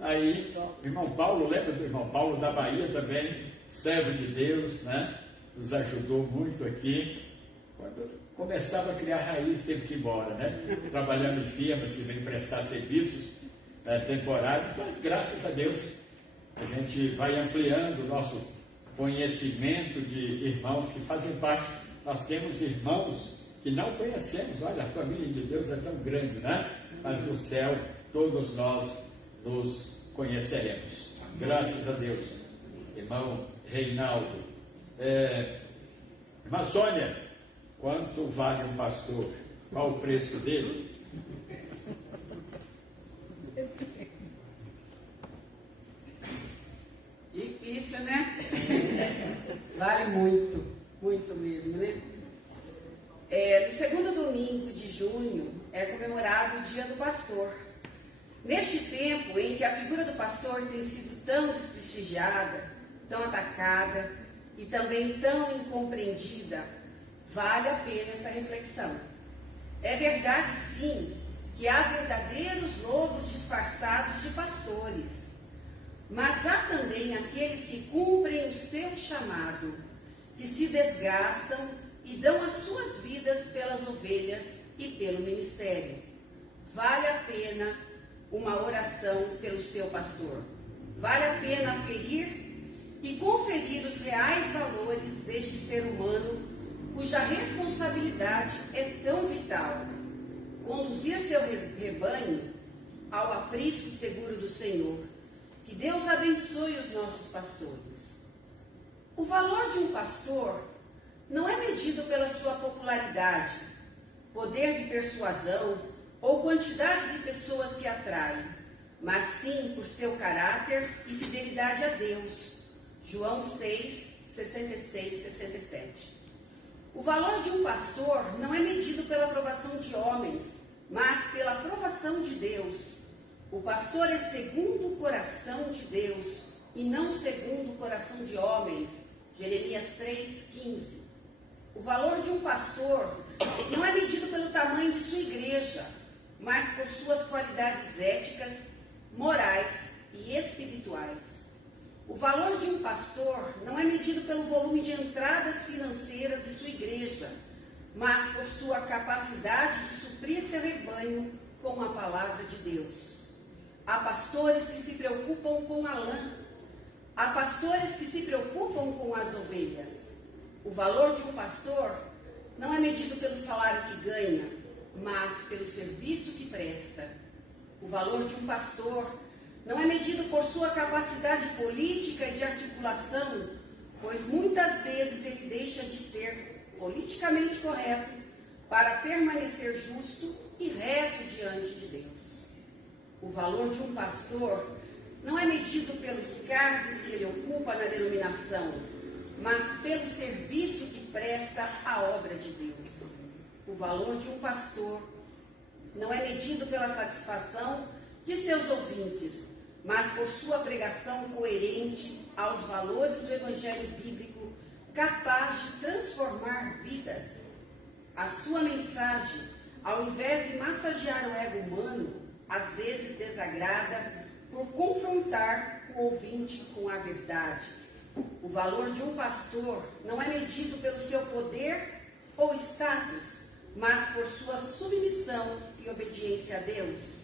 aí, o irmão Paulo, lembra do irmão Paulo da Bahia também, servo de Deus, né? Nos ajudou muito aqui. Quando começava a criar raízes, teve que ir embora, né? Trabalhando em firmas que vem prestar serviços temporários, mas graças a Deus a gente vai ampliando o nosso conhecimento de irmãos que fazem parte. Nós temos irmãos que não conhecemos. Olha, a família de Deus é tão grande, né? Mas no céu todos nós nos conheceremos. Graças a Deus. Irmão Reinaldo. Irmã Sônia, quanto vale um pastor? Qual o preço dele? Difícil, né? Vale muito, muito mesmo, né? No segundo domingo de junho, é comemorado o Dia do Pastor. Neste tempo em que a figura do pastor tem sido tão desprestigiada, tão atacada e também tão incompreendida, vale a pena esta reflexão. É verdade, sim, que há verdadeiros lobos disfarçados de pastores, mas há também aqueles que cumprem o seu chamado, que se desgastam e dão as suas vidas pelas ovelhas e pelo ministério. Vale a pena uma oração pelo seu pastor. Vale a pena aferir e conferir os reais valores deste ser humano, cuja responsabilidade é tão vital. Conduzir seu rebanho ao aprisco seguro do Senhor. Que Deus abençoe os nossos pastores. O valor de um pastor não é medido pela sua popularidade, poder de persuasão ou quantidade de pessoas que atrai, mas sim por seu caráter e fidelidade a Deus. João 6, 66, 67. O valor de um pastor não é medido pela aprovação de homens, mas pela aprovação de Deus. O pastor é segundo o coração de Deus e não segundo o coração de homens. Jeremias 3,15. O valor de um pastor não é medido pelo tamanho de sua igreja, mas por suas qualidades éticas, morais e espirituais. O valor de um pastor não é medido pelo volume de entradas financeiras de sua igreja, mas por sua capacidade de suprir seu rebanho com a palavra de Deus. Há pastores que se preocupam com a lã, há pastores que se preocupam com as ovelhas. O valor de um pastor não é medido pelo salário que ganha, mas pelo serviço que presta. O valor de um pastor não é medido por sua capacidade política e de articulação, pois muitas vezes ele deixa de ser politicamente correto para permanecer justo e reto diante de Deus. O valor de um pastor não é medido pelos cargos que ele ocupa na denominação, mas pelo serviço que presta à obra de Deus. O valor de um pastor não é medido pela satisfação de seus ouvintes, mas por sua pregação coerente aos valores do Evangelho bíblico, capaz de transformar vidas. A sua mensagem, ao invés de massagear o ego humano, às vezes desagrada por confrontar o ouvinte com a verdade. O valor de um pastor não é medido pelo seu poder ou status, mas por sua submissão e obediência a Deus.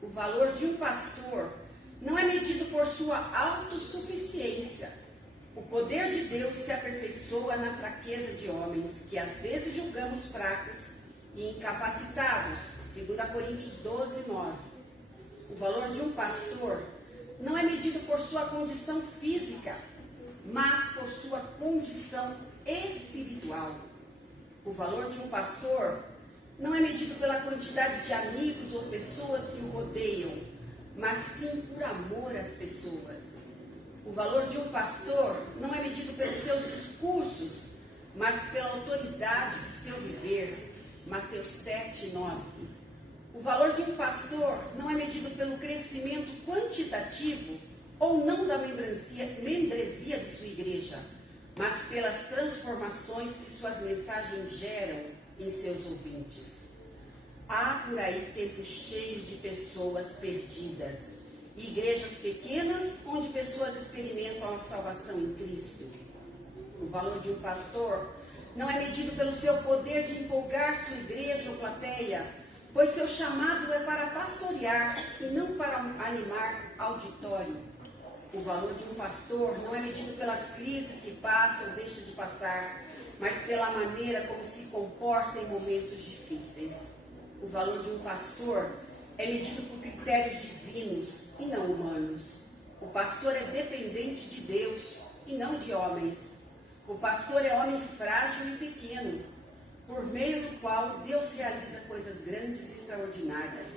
O valor de um pastor não é medido por sua autossuficiência. O poder de Deus se aperfeiçoa na fraqueza de homens, que às vezes julgamos fracos e incapacitados. 2 Coríntios 12, 9. O valor de um pastor não é medido por sua condição física, mas por sua condição espiritual. O valor de um pastor não é medido pela quantidade de amigos ou pessoas que o rodeiam, mas sim por amor às pessoas. O valor de um pastor não é medido pelos seus discursos, mas pela autoridade de seu viver. Mateus 7, 9. O valor de um pastor não é medido pelo crescimento quantitativo ou não da membresia de sua igreja, mas pelas transformações que suas mensagens geram em seus ouvintes. Há por aí tempos cheios de pessoas perdidas, igrejas pequenas onde pessoas experimentam a salvação em Cristo. O valor de um pastor não é medido pelo seu poder de empolgar sua igreja ou plateia, pois seu chamado é para pastorear e não para animar auditório. O valor de um pastor não é medido pelas crises que passa ou deixa de passar, mas pela maneira como se comporta em momentos difíceis. O valor de um pastor é medido por critérios divinos e não humanos. O pastor é dependente de Deus e não de homens. O pastor é homem frágil e pequeno, por meio do qual Deus realiza coisas grandes e extraordinárias.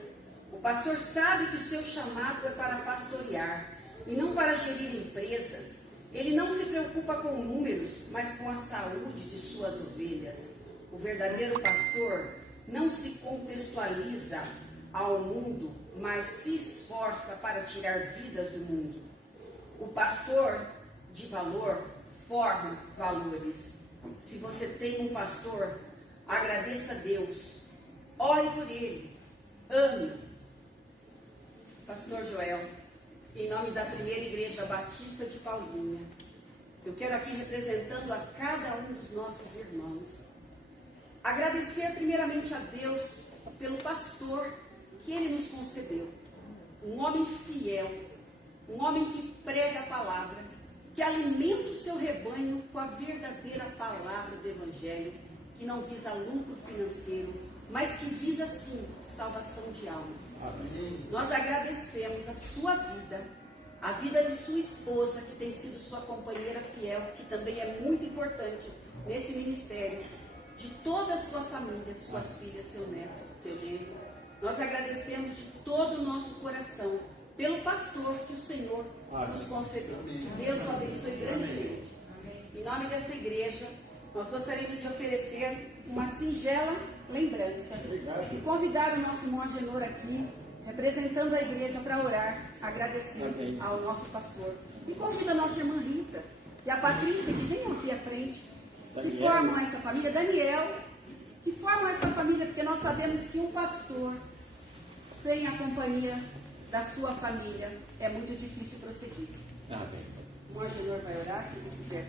O pastor sabe que o seu chamado é para pastorear e não para gerir empresas. Ele não se preocupa com números, mas com a saúde de suas ovelhas. O verdadeiro pastor não se contextualiza ao mundo, mas se esforça para tirar vidas do mundo. O pastor de valor forma valores. Se você tem um pastor, agradeça a Deus, ore por ele, ame. Pastor Joel, em nome da Primeira Igreja Batista de Paulinha, eu quero aqui, representando a cada um dos nossos irmãos, agradecer primeiramente a Deus pelo pastor que Ele nos concedeu. Um homem fiel, um homem que prega a palavra, que alimenta o seu rebanho com a verdadeira palavra do Evangelho, que não visa lucro financeiro, mas que visa sim salvação de almas. Amém. Nós agradecemos a sua vida, a vida de sua esposa, que tem sido sua companheira fiel, que também é muito importante nesse ministério, de toda a sua família, suas filhas, seu neto, seu genro. Nós agradecemos de todo o nosso coração pelo pastor que o Senhor nos concedeu. Deus o abençoe grandemente. Em nome dessa igreja, nós gostaríamos de oferecer uma singela lembrança e convidar o nosso irmão Agenor aqui, representando a igreja, para orar, agradecendo ao nosso pastor. E convida a nossa irmã Rita e a Patrícia, que venham aqui à frente, que formam essa família, Daniel, que formam essa família, porque nós sabemos que um pastor, sem a companhia da sua família, é muito difícil prosseguir. O Agenor vai orar, que ele quiser.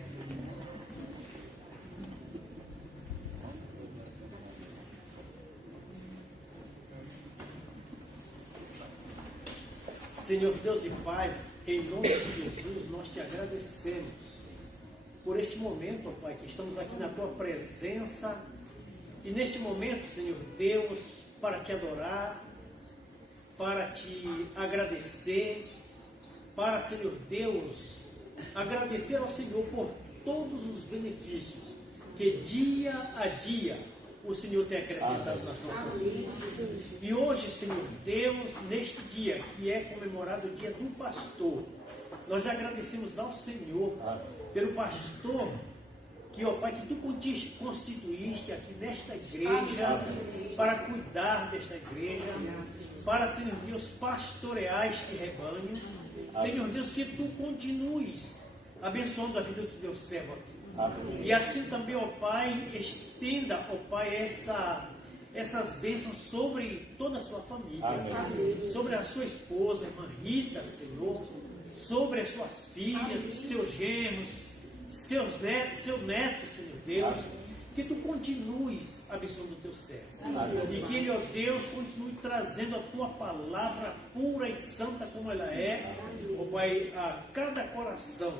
Senhor Deus e Pai, em nome de Jesus, nós te agradecemos por este momento, ó Pai, que estamos aqui na Tua presença, e neste momento, Senhor Deus, para te adorar, para te agradecer, para, Senhor Deus, agradecer ao Senhor por todos os benefícios que dia a dia o Senhor tem acrescentado nas nossas vidas. E hoje, Senhor Deus, neste dia que é comemorado o dia do pastor, nós agradecemos ao Senhor pelo pastor que, ó Pai, que tu constituíste aqui nesta igreja para cuidar desta igreja, para, Senhor Deus, pastorear este rebanho. Senhor Deus, que tu continues abençoando a vida do teu servo aqui. E assim também, ó Pai, estenda, ó Pai, essas bênçãos sobre toda a sua família. Sobre a sua esposa, irmã Rita, Senhor, sobre as suas filhas, seus genros, seu neto, Senhor Deus, que tu continues abençoando o teu servo. E que ele, ó Deus, continue trazendo a tua palavra pura e santa como ela é, ó Pai, a cada coração.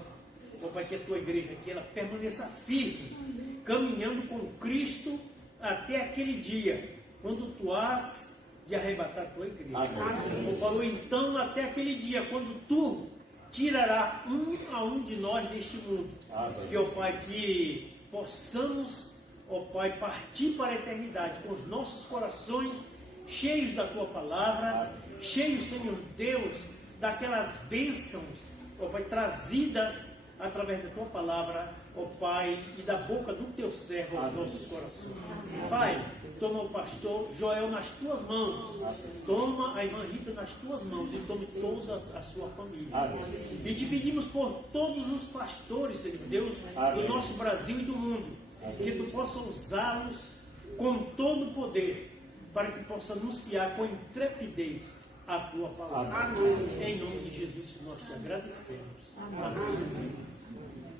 Ó Pai, que a tua igreja aqui, ela permaneça firme, caminhando com Cristo até aquele dia, quando tu has de arrebatar a tua igreja. Como falou, então, até aquele dia, quando tu tirará um a um de nós deste mundo. Que, ó Pai, que possamos, ó Pai, partir para a eternidade com os nossos corações cheios da tua palavra, cheios, Senhor Deus, daquelas bênçãos, ó Pai, trazidas através da tua palavra, ó Pai, e da boca do teu servo aos nossos corações. Pai, toma o pastor Joel nas tuas mãos, toma a irmã Rita nas tuas mãos e tome toda a sua família. E te pedimos por todos os pastores, Senhor Deus, do nosso Brasil e do mundo, que tu possa usá-los com todo o poder, para que possa anunciar com intrepidez a tua palavra. Em nome de Jesus nós te agradecemos. Amém.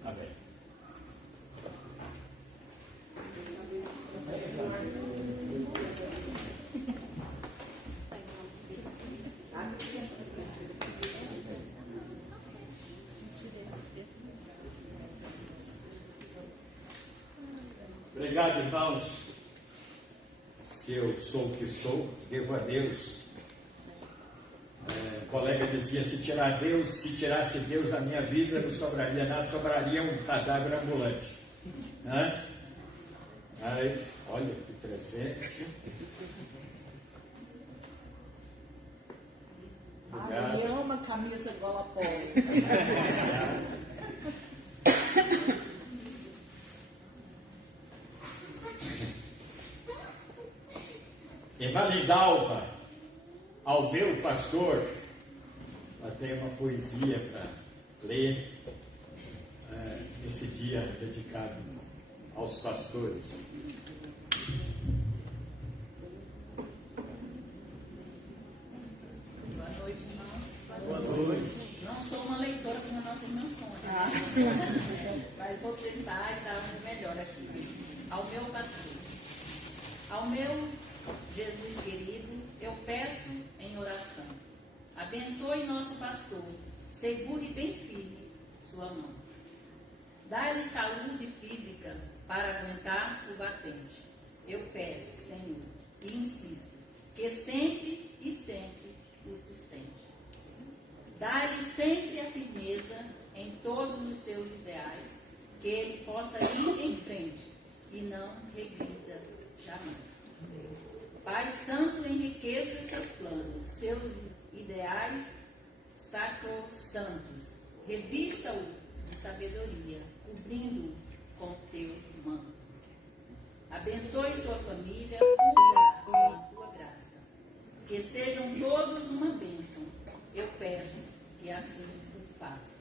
Amém. Obrigado, irmãos. Se eu sou o que sou, devo a Deus. O colega dizia, se tirasse Deus da minha vida, não sobraria nada, sobraria um cadáver ambulante. Mas, olha que presente. Obrigado. Eu amo a camisa gola polo. Dalva, ao meu pastor, até uma poesia para ler esse dia dedicado aos pastores. Boa noite, irmãos. Boa noite. Não sou uma leitora como a nossa irmã Sônia, mas vou tentar e dar o melhor aqui. Ao meu pastor, ao meu Jesus querido, eu peço em oração. Abençoe nosso pastor, segure bem firme sua mão. Dá-lhe saúde física para aguentar o batente. Eu peço, Senhor, e insisto, que sempre e sempre o sustente. Dá-lhe sempre a firmeza em todos os seus ideais, que ele possa ir em frente e não regrida jamais. Pai Santo, enriqueça seus planos, seus ideais sacrossantos. Revista-o de sabedoria, cobrindo-o com teu manto. Abençoe sua família com a tua graça. Que sejam todos uma bênção. Eu peço que assim o faças.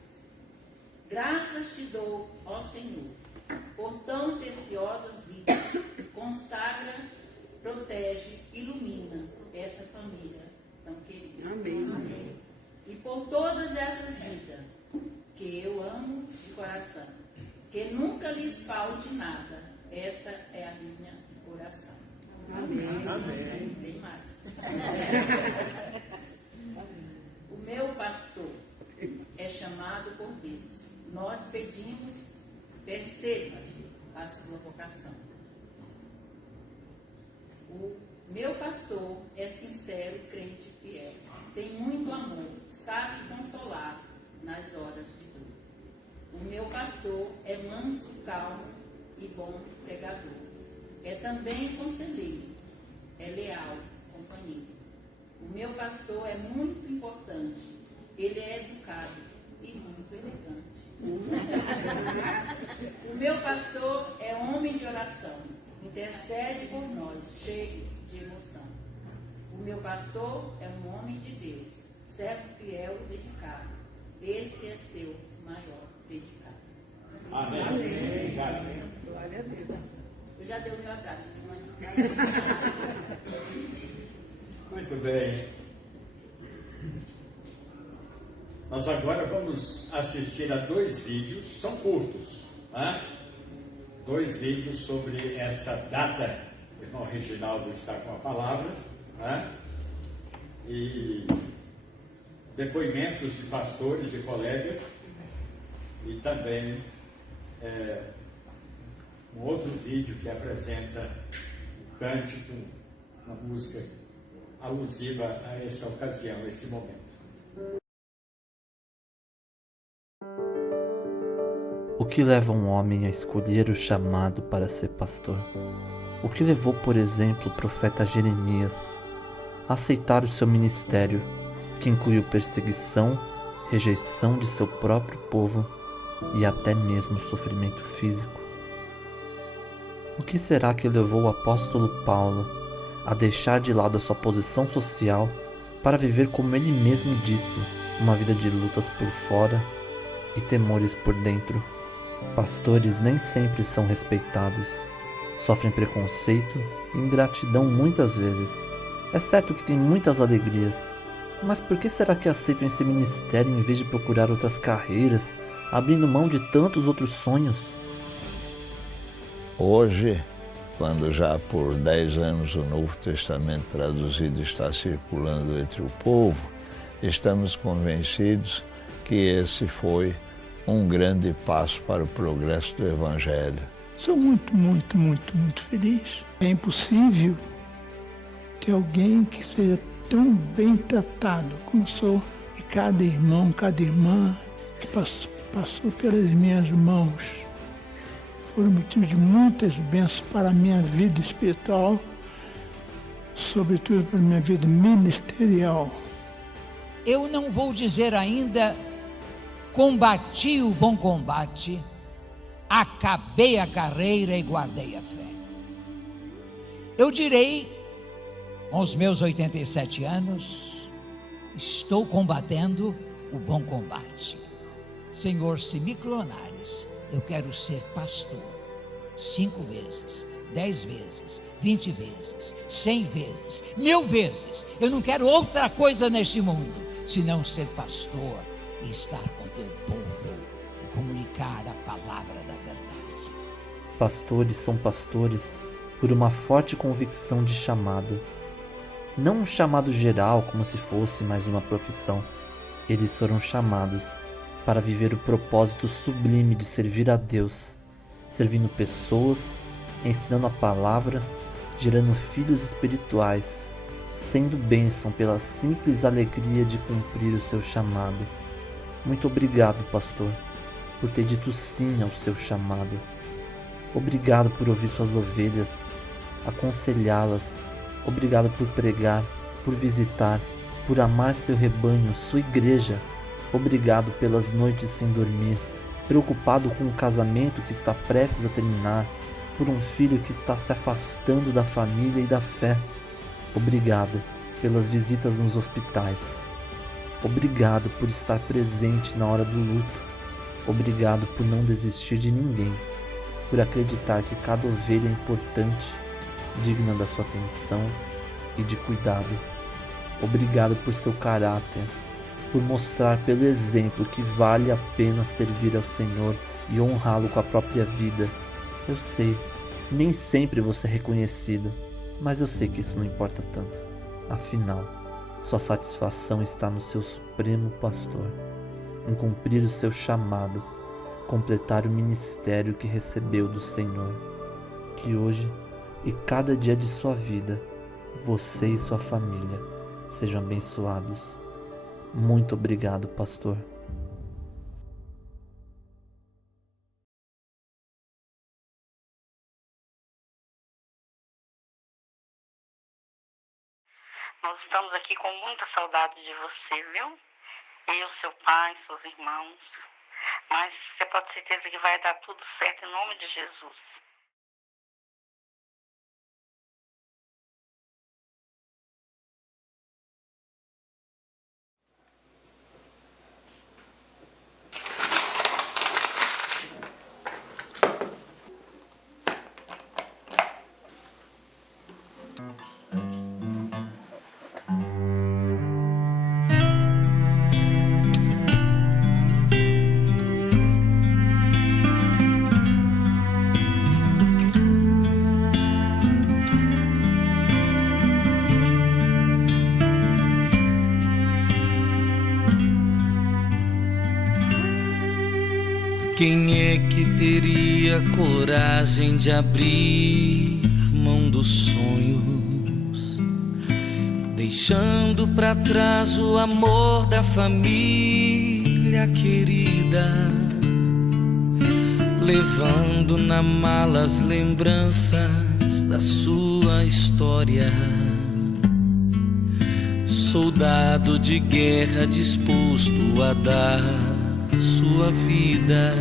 Graças te dou, ó Senhor, por tão preciosas vidas. Consagra, protege, ilumina essa família tão querida. Amém. Amém. E por todas essas vidas que eu amo de coração, que nunca lhes falte nada. Essa é a minha oração. Amém. Amém. Tem mais. O meu pastor é chamado por Deus. Nós pedimos, perceba a sua vocação. O meu pastor é sincero, crente, fiel. Tem muito amor, sabe consolar nas horas de dor. O meu pastor é manso, calmo e bom pregador. É também conselheiro, é leal, companheiro. O meu pastor é muito importante. Ele é educado e muito elegante. O meu pastor é homem de oração. Intercede por nós, cheio de emoção. O meu pastor é um homem de Deus, servo fiel e dedicado. Esse é seu maior dedicado. Amém. Amém. Obrigado. Glória a Deus. Eu já dei o meu abraço, mãe. Muito bem. Nós agora vamos assistir a 2 vídeos, são curtos, né? 2 vídeos sobre essa data. O irmão Reginaldo está com a palavra, né? E depoimentos de pastores e colegas, e também um outro vídeo que apresenta o cântico, uma música alusiva a essa ocasião, a esse momento. O que leva um homem a escolher o chamado para ser pastor? O que levou, por exemplo, o profeta Jeremias a aceitar o seu ministério, que incluiu perseguição, rejeição de seu próprio povo e até mesmo sofrimento físico? O que será que levou o apóstolo Paulo a deixar de lado a sua posição social para viver, como ele mesmo disse, uma vida de lutas por fora e temores por dentro? Pastores nem sempre são respeitados, sofrem preconceito e ingratidão muitas vezes. É certo que tem muitas alegrias, mas por que será que aceitam esse ministério em vez de procurar outras carreiras, abrindo mão de tantos outros sonhos? Hoje, quando já por 10 anos o Novo Testamento traduzido está circulando entre o povo, estamos convencidos que esse foi um grande passo para o progresso do Evangelho. Sou muito feliz. É impossível ter alguém que seja tão bem tratado como sou. E cada irmão, cada irmã que passou pelas minhas mãos foram motivo de muitas bênçãos para a minha vida espiritual, sobretudo para a minha vida ministerial. Eu não vou dizer ainda: combati o bom combate, acabei a carreira e guardei a fé. Eu direi: Com os meus 87 anos, estou combatendo o bom combate. Senhor, se me clonares, eu quero ser pastor 5 vezes, 10 vezes, 20 vezes, 100 vezes, 1000 vezes. Eu não quero outra coisa neste mundo, senão ser pastor e estar com teu povo e comunicar a palavra da verdade. Pastores são pastores por uma forte convicção de chamado. Não um chamado geral como se fosse mais uma profissão. Eles foram chamados para viver o propósito sublime de servir a Deus, servindo pessoas, ensinando a palavra, gerando filhos espirituais, sendo bênção pela simples alegria de cumprir o seu chamado. Muito obrigado, pastor, por ter dito sim ao seu chamado. Obrigado por ouvir suas ovelhas, aconselhá-las. Obrigado por pregar, por visitar, por amar seu rebanho, sua igreja. Obrigado pelas noites sem dormir, preocupado com o casamento que está prestes a terminar, por um filho que está se afastando da família e da fé. Obrigado pelas visitas nos hospitais. Obrigado por estar presente na hora do luto. Obrigado por não desistir de ninguém, por acreditar que cada ovelha é importante, digna da sua atenção e de cuidado. Obrigado por seu caráter, por mostrar pelo exemplo que vale a pena servir ao Senhor e honrá-lo com a própria vida. Eu sei, nem sempre você é reconhecido, mas eu sei que isso não importa tanto. Afinal, sua satisfação está no seu supremo pastor, em cumprir o seu chamado, completar o ministério que recebeu do Senhor. Que hoje e cada dia de sua vida, você e sua família sejam abençoados. Muito obrigado, pastor. Nós estamos aqui com muita saudade de você, viu? Eu, seu pai, seus irmãos. Mas você pode ter certeza que vai dar tudo certo em nome de Jesus. Quem é que teria coragem de abrir mão dos sonhos, deixando pra trás o amor da família querida, levando na mala as lembranças da sua história? Soldado de guerra disposto a dar sua vida.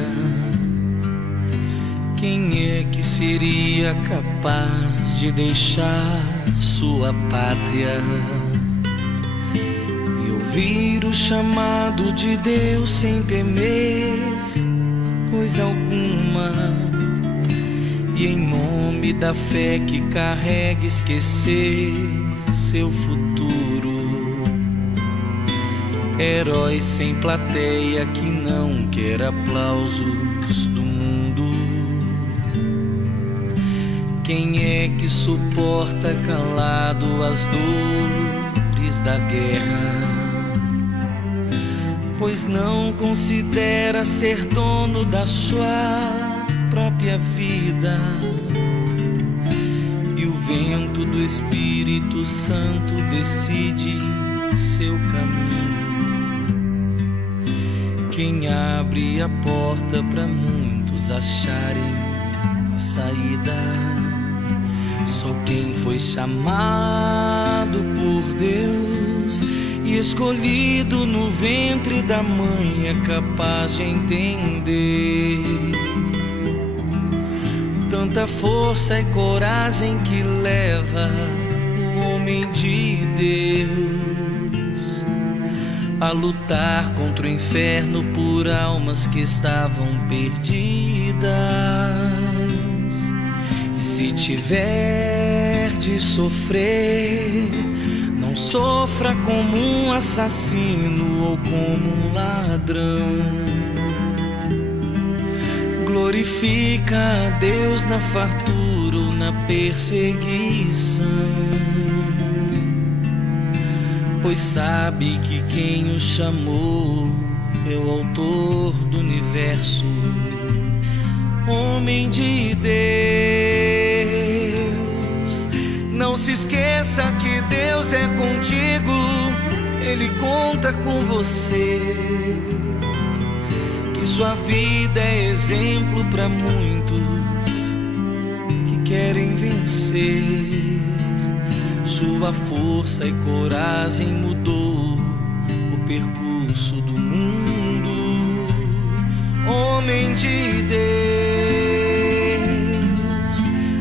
Quem é que seria capaz de deixar sua pátria e ouvir o chamado de Deus sem temer coisa alguma, e em nome da fé que carrega esquecer seu futuro? Herói sem plateia que não quer aplausos do mundo. Quem é que suporta calado as dores da guerra, pois não considera ser dono da sua própria vida? E o vento do Espírito Santo decide seu caminho. Quem abre a porta para muitos acharem a saída? Só quem foi chamado por Deus e escolhido no ventre da mãe é capaz de entender tanta força e coragem que leva o homem homem de Deus, a lutar contra o inferno por almas que estavam perdidas. E se tiver de sofrer, não sofra como um assassino ou como um ladrão. Glorifica a Deus na fartura ou na perseguição, pois sabe que quem o chamou é o autor do universo. Homem de Deus, não se esqueça que Deus é contigo, Ele conta com você, que sua vida é exemplo para muitos que querem vencer. Sua força e coragem mudou o percurso do mundo. Homem de Deus,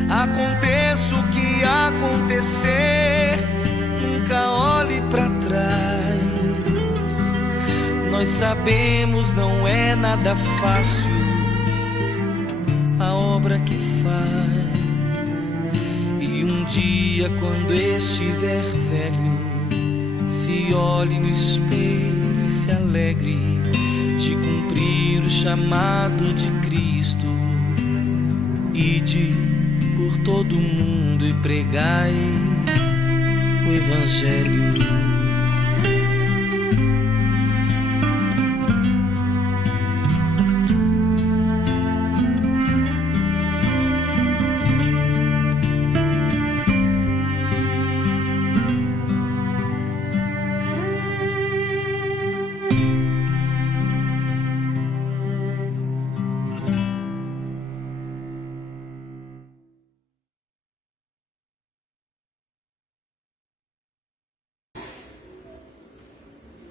aconteça o que acontecer, nunca olhe para trás. Nós sabemos, não é nada fácil a obra que faz. E um dia, quando estiver velho, se olhe no espelho e se alegre de cumprir o chamado de Cristo. Ide por todo mundo e pregai o Evangelho.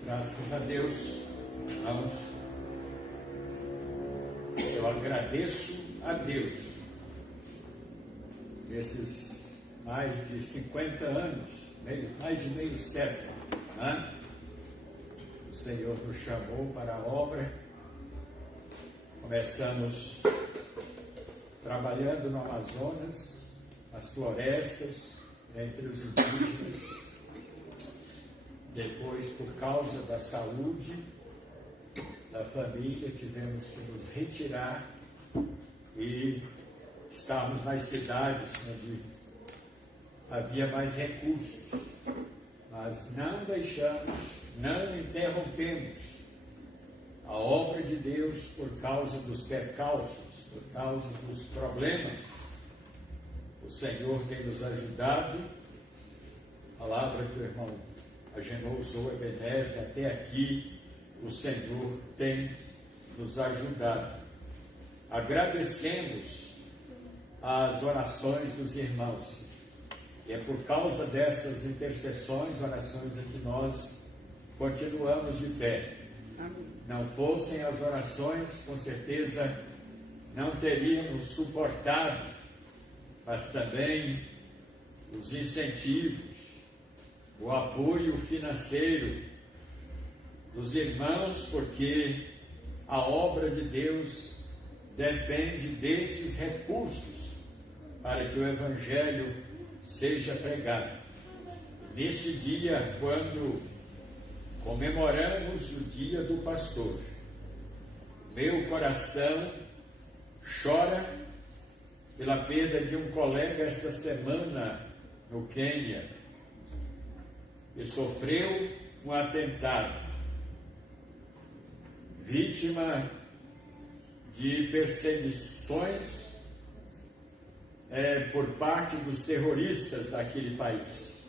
Graças a Deus, irmãos, eu agradeço a Deus nesses mais de 50 anos, mais de meio século, né? O Senhor nos chamou para a obra. Começamos trabalhando no Amazonas, nas florestas, entre os indígenas. Depois, por causa da saúde da família, tivemos que nos retirar e estarmos nas cidades onde havia mais recursos. Mas não deixamos, não interrompemos a obra de Deus por causa dos percalços, por causa dos problemas. O Senhor tem nos ajudado. A palavra que o irmão Agenor usou, Ebenezer, até aqui o Senhor tem nos ajudado. Agradecemos as orações dos irmãos, e é por causa dessas intercessões, orações, é que nós continuamos de pé. Não fossem as orações, com certeza não teríamos suportado, mas também os incentivos, o apoio financeiro dos irmãos, porque a obra de Deus depende desses recursos para que o Evangelho seja pregado. Neste dia, quando comemoramos o Dia do Pastor, meu coração chora pela perda de um colega esta semana no Quênia, que sofreu um atentado, vítima de perseguições por parte dos terroristas daquele país.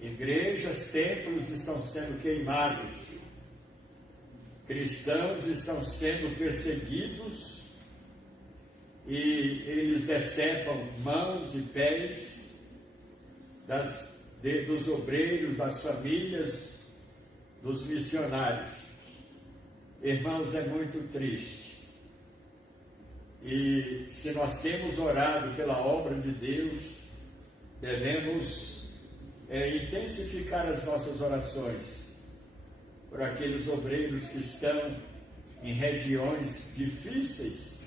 Igrejas, templos estão sendo queimados, cristãos estão sendo perseguidos e eles decepam mãos e pés dos obreiros, das famílias, dos missionários. Irmãos, é muito triste. E se nós temos orado pela obra de Deus, devemos intensificar as nossas orações por aqueles obreiros que estão em regiões difíceis,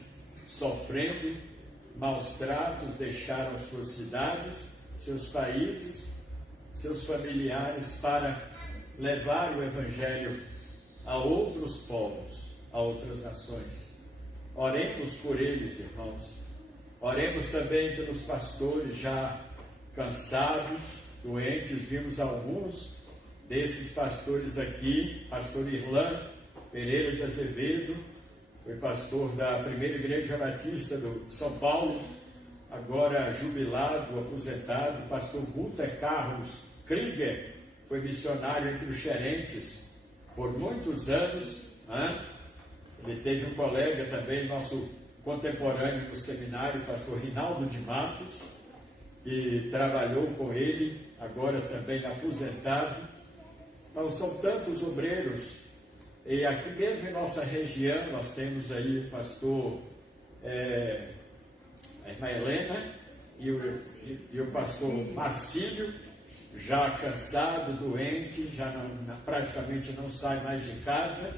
sofrendo maus tratos, deixaram suas cidades, seus países, seus familiares para levar o Evangelho a outros povos, a outras nações. Oremos por eles, irmãos. Oremos também pelos pastores já cansados, doentes. Vimos alguns desses pastores aqui, pastor Irlan Pereira de Azevedo, foi pastor da Primeira Igreja Batista de São Paulo, agora jubilado, aposentado. Pastor Guter Carlos Krieger, foi missionário entre os Xerentes por muitos anos. Ele teve um colega também, nosso contemporâneo no seminário, pastor Rinaldo de Matos, que trabalhou com ele, agora também aposentado. Então, são tantos obreiros. E aqui mesmo em nossa região, nós temos aí o pastor a irmã Helena e o pastor Marcílio, já cansado, doente, já praticamente não sai mais de casa.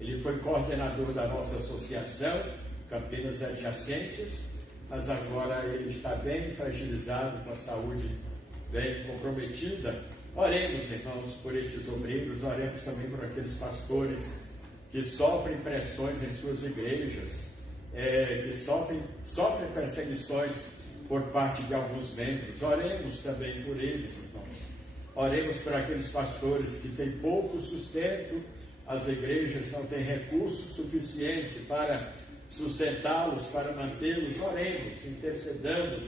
Ele foi coordenador da nossa associação, Campinas Adjacências, mas agora ele está bem fragilizado, com a saúde bem comprometida. Oremos, irmãos, por estes obreiros, oremos também por aqueles pastores que sofrem pressões em suas igrejas, que sofrem perseguições por parte de alguns membros. Oremos também por eles, irmãos. Oremos por aqueles pastores que têm pouco sustento, as igrejas não têm recurso suficiente para sustentá-los, para mantê-los. Oremos, intercedamos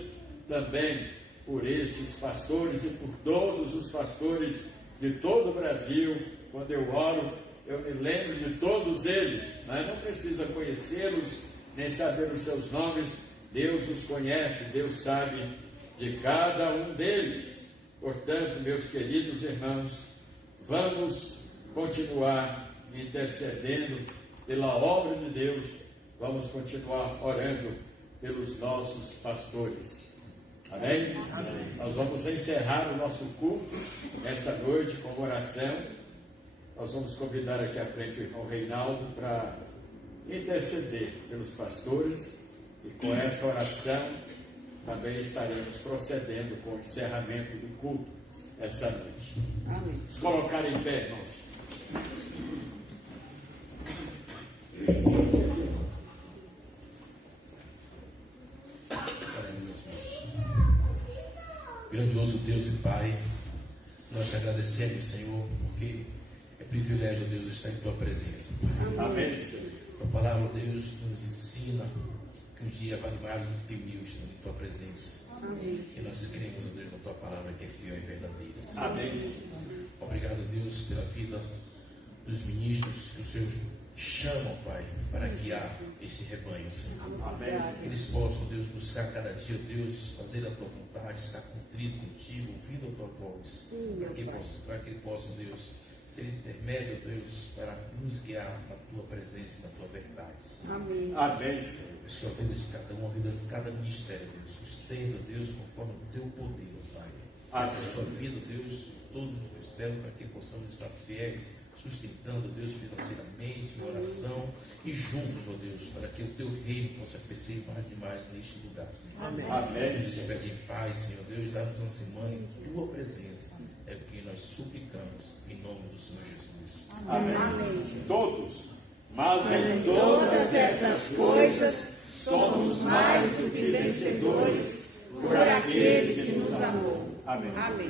também por estes pastores e por todos os pastores de todo o Brasil. Quando eu oro, eu me lembro de todos eles, mas não precisa conhecê-los, nem saber os seus nomes. Deus os conhece, Deus sabe de cada um deles. Portanto, meus queridos irmãos, vamos continuar intercedendo pela obra de Deus, vamos continuar orando pelos nossos pastores. Amém? Amém? Nós vamos encerrar o nosso culto esta noite com oração. Nós vamos convidar aqui à frente o irmão Reinaldo para interceder pelos pastores, e com essa oração também estaremos procedendo com o encerramento do culto esta noite. Amém. Vamos colocar em pé, irmãos. Grandioso Deus e Pai, nós te agradecemos, Senhor, porque é privilégio, Deus, estar em Tua presença. Amém, Senhor. Tua palavra, Deus, nos ensina que um dia vale mais do que 1000 estando em Tua presença. Amém. E nós cremos, Deus, na Tua palavra que é fiel e verdadeira, Senhor. Amém. Obrigado, Deus, pela vida dos ministros que o Senhor chama, Pai, para guiar esse rebanho, Senhor. Amém. Que eles possam, Deus, buscar cada dia, Deus, fazer a Tua vontade, estar contrito contigo, ouvindo a Tua voz, para que possam, Deus, ser intermédio, Deus, para nos guiar na Tua presença e na Tua verdade, Senhor. Amém. Amém, Senhor. Abençoa a vida de cada um, a vida de cada ministério, Deus. Sustenta, Deus, conforme o Teu poder, Pai. Abençoa a vida, Deus, todos os teus servos, para que possamos estar fiéis, sustentando, Deus, financeiramente, em oração e juntos, ó Deus, para que o Teu reino possa crescer mais e mais neste lugar, Senhor. Amém. Amém. Espere em paz, Senhor Deus, dá-nos uma semana em Tua presença. É o que nós suplicamos em nome do Senhor Jesus. Amém. Amém. Todos, mas em todas essas coisas somos mais do que vencedores por aquele que nos amou. Amém. Amém.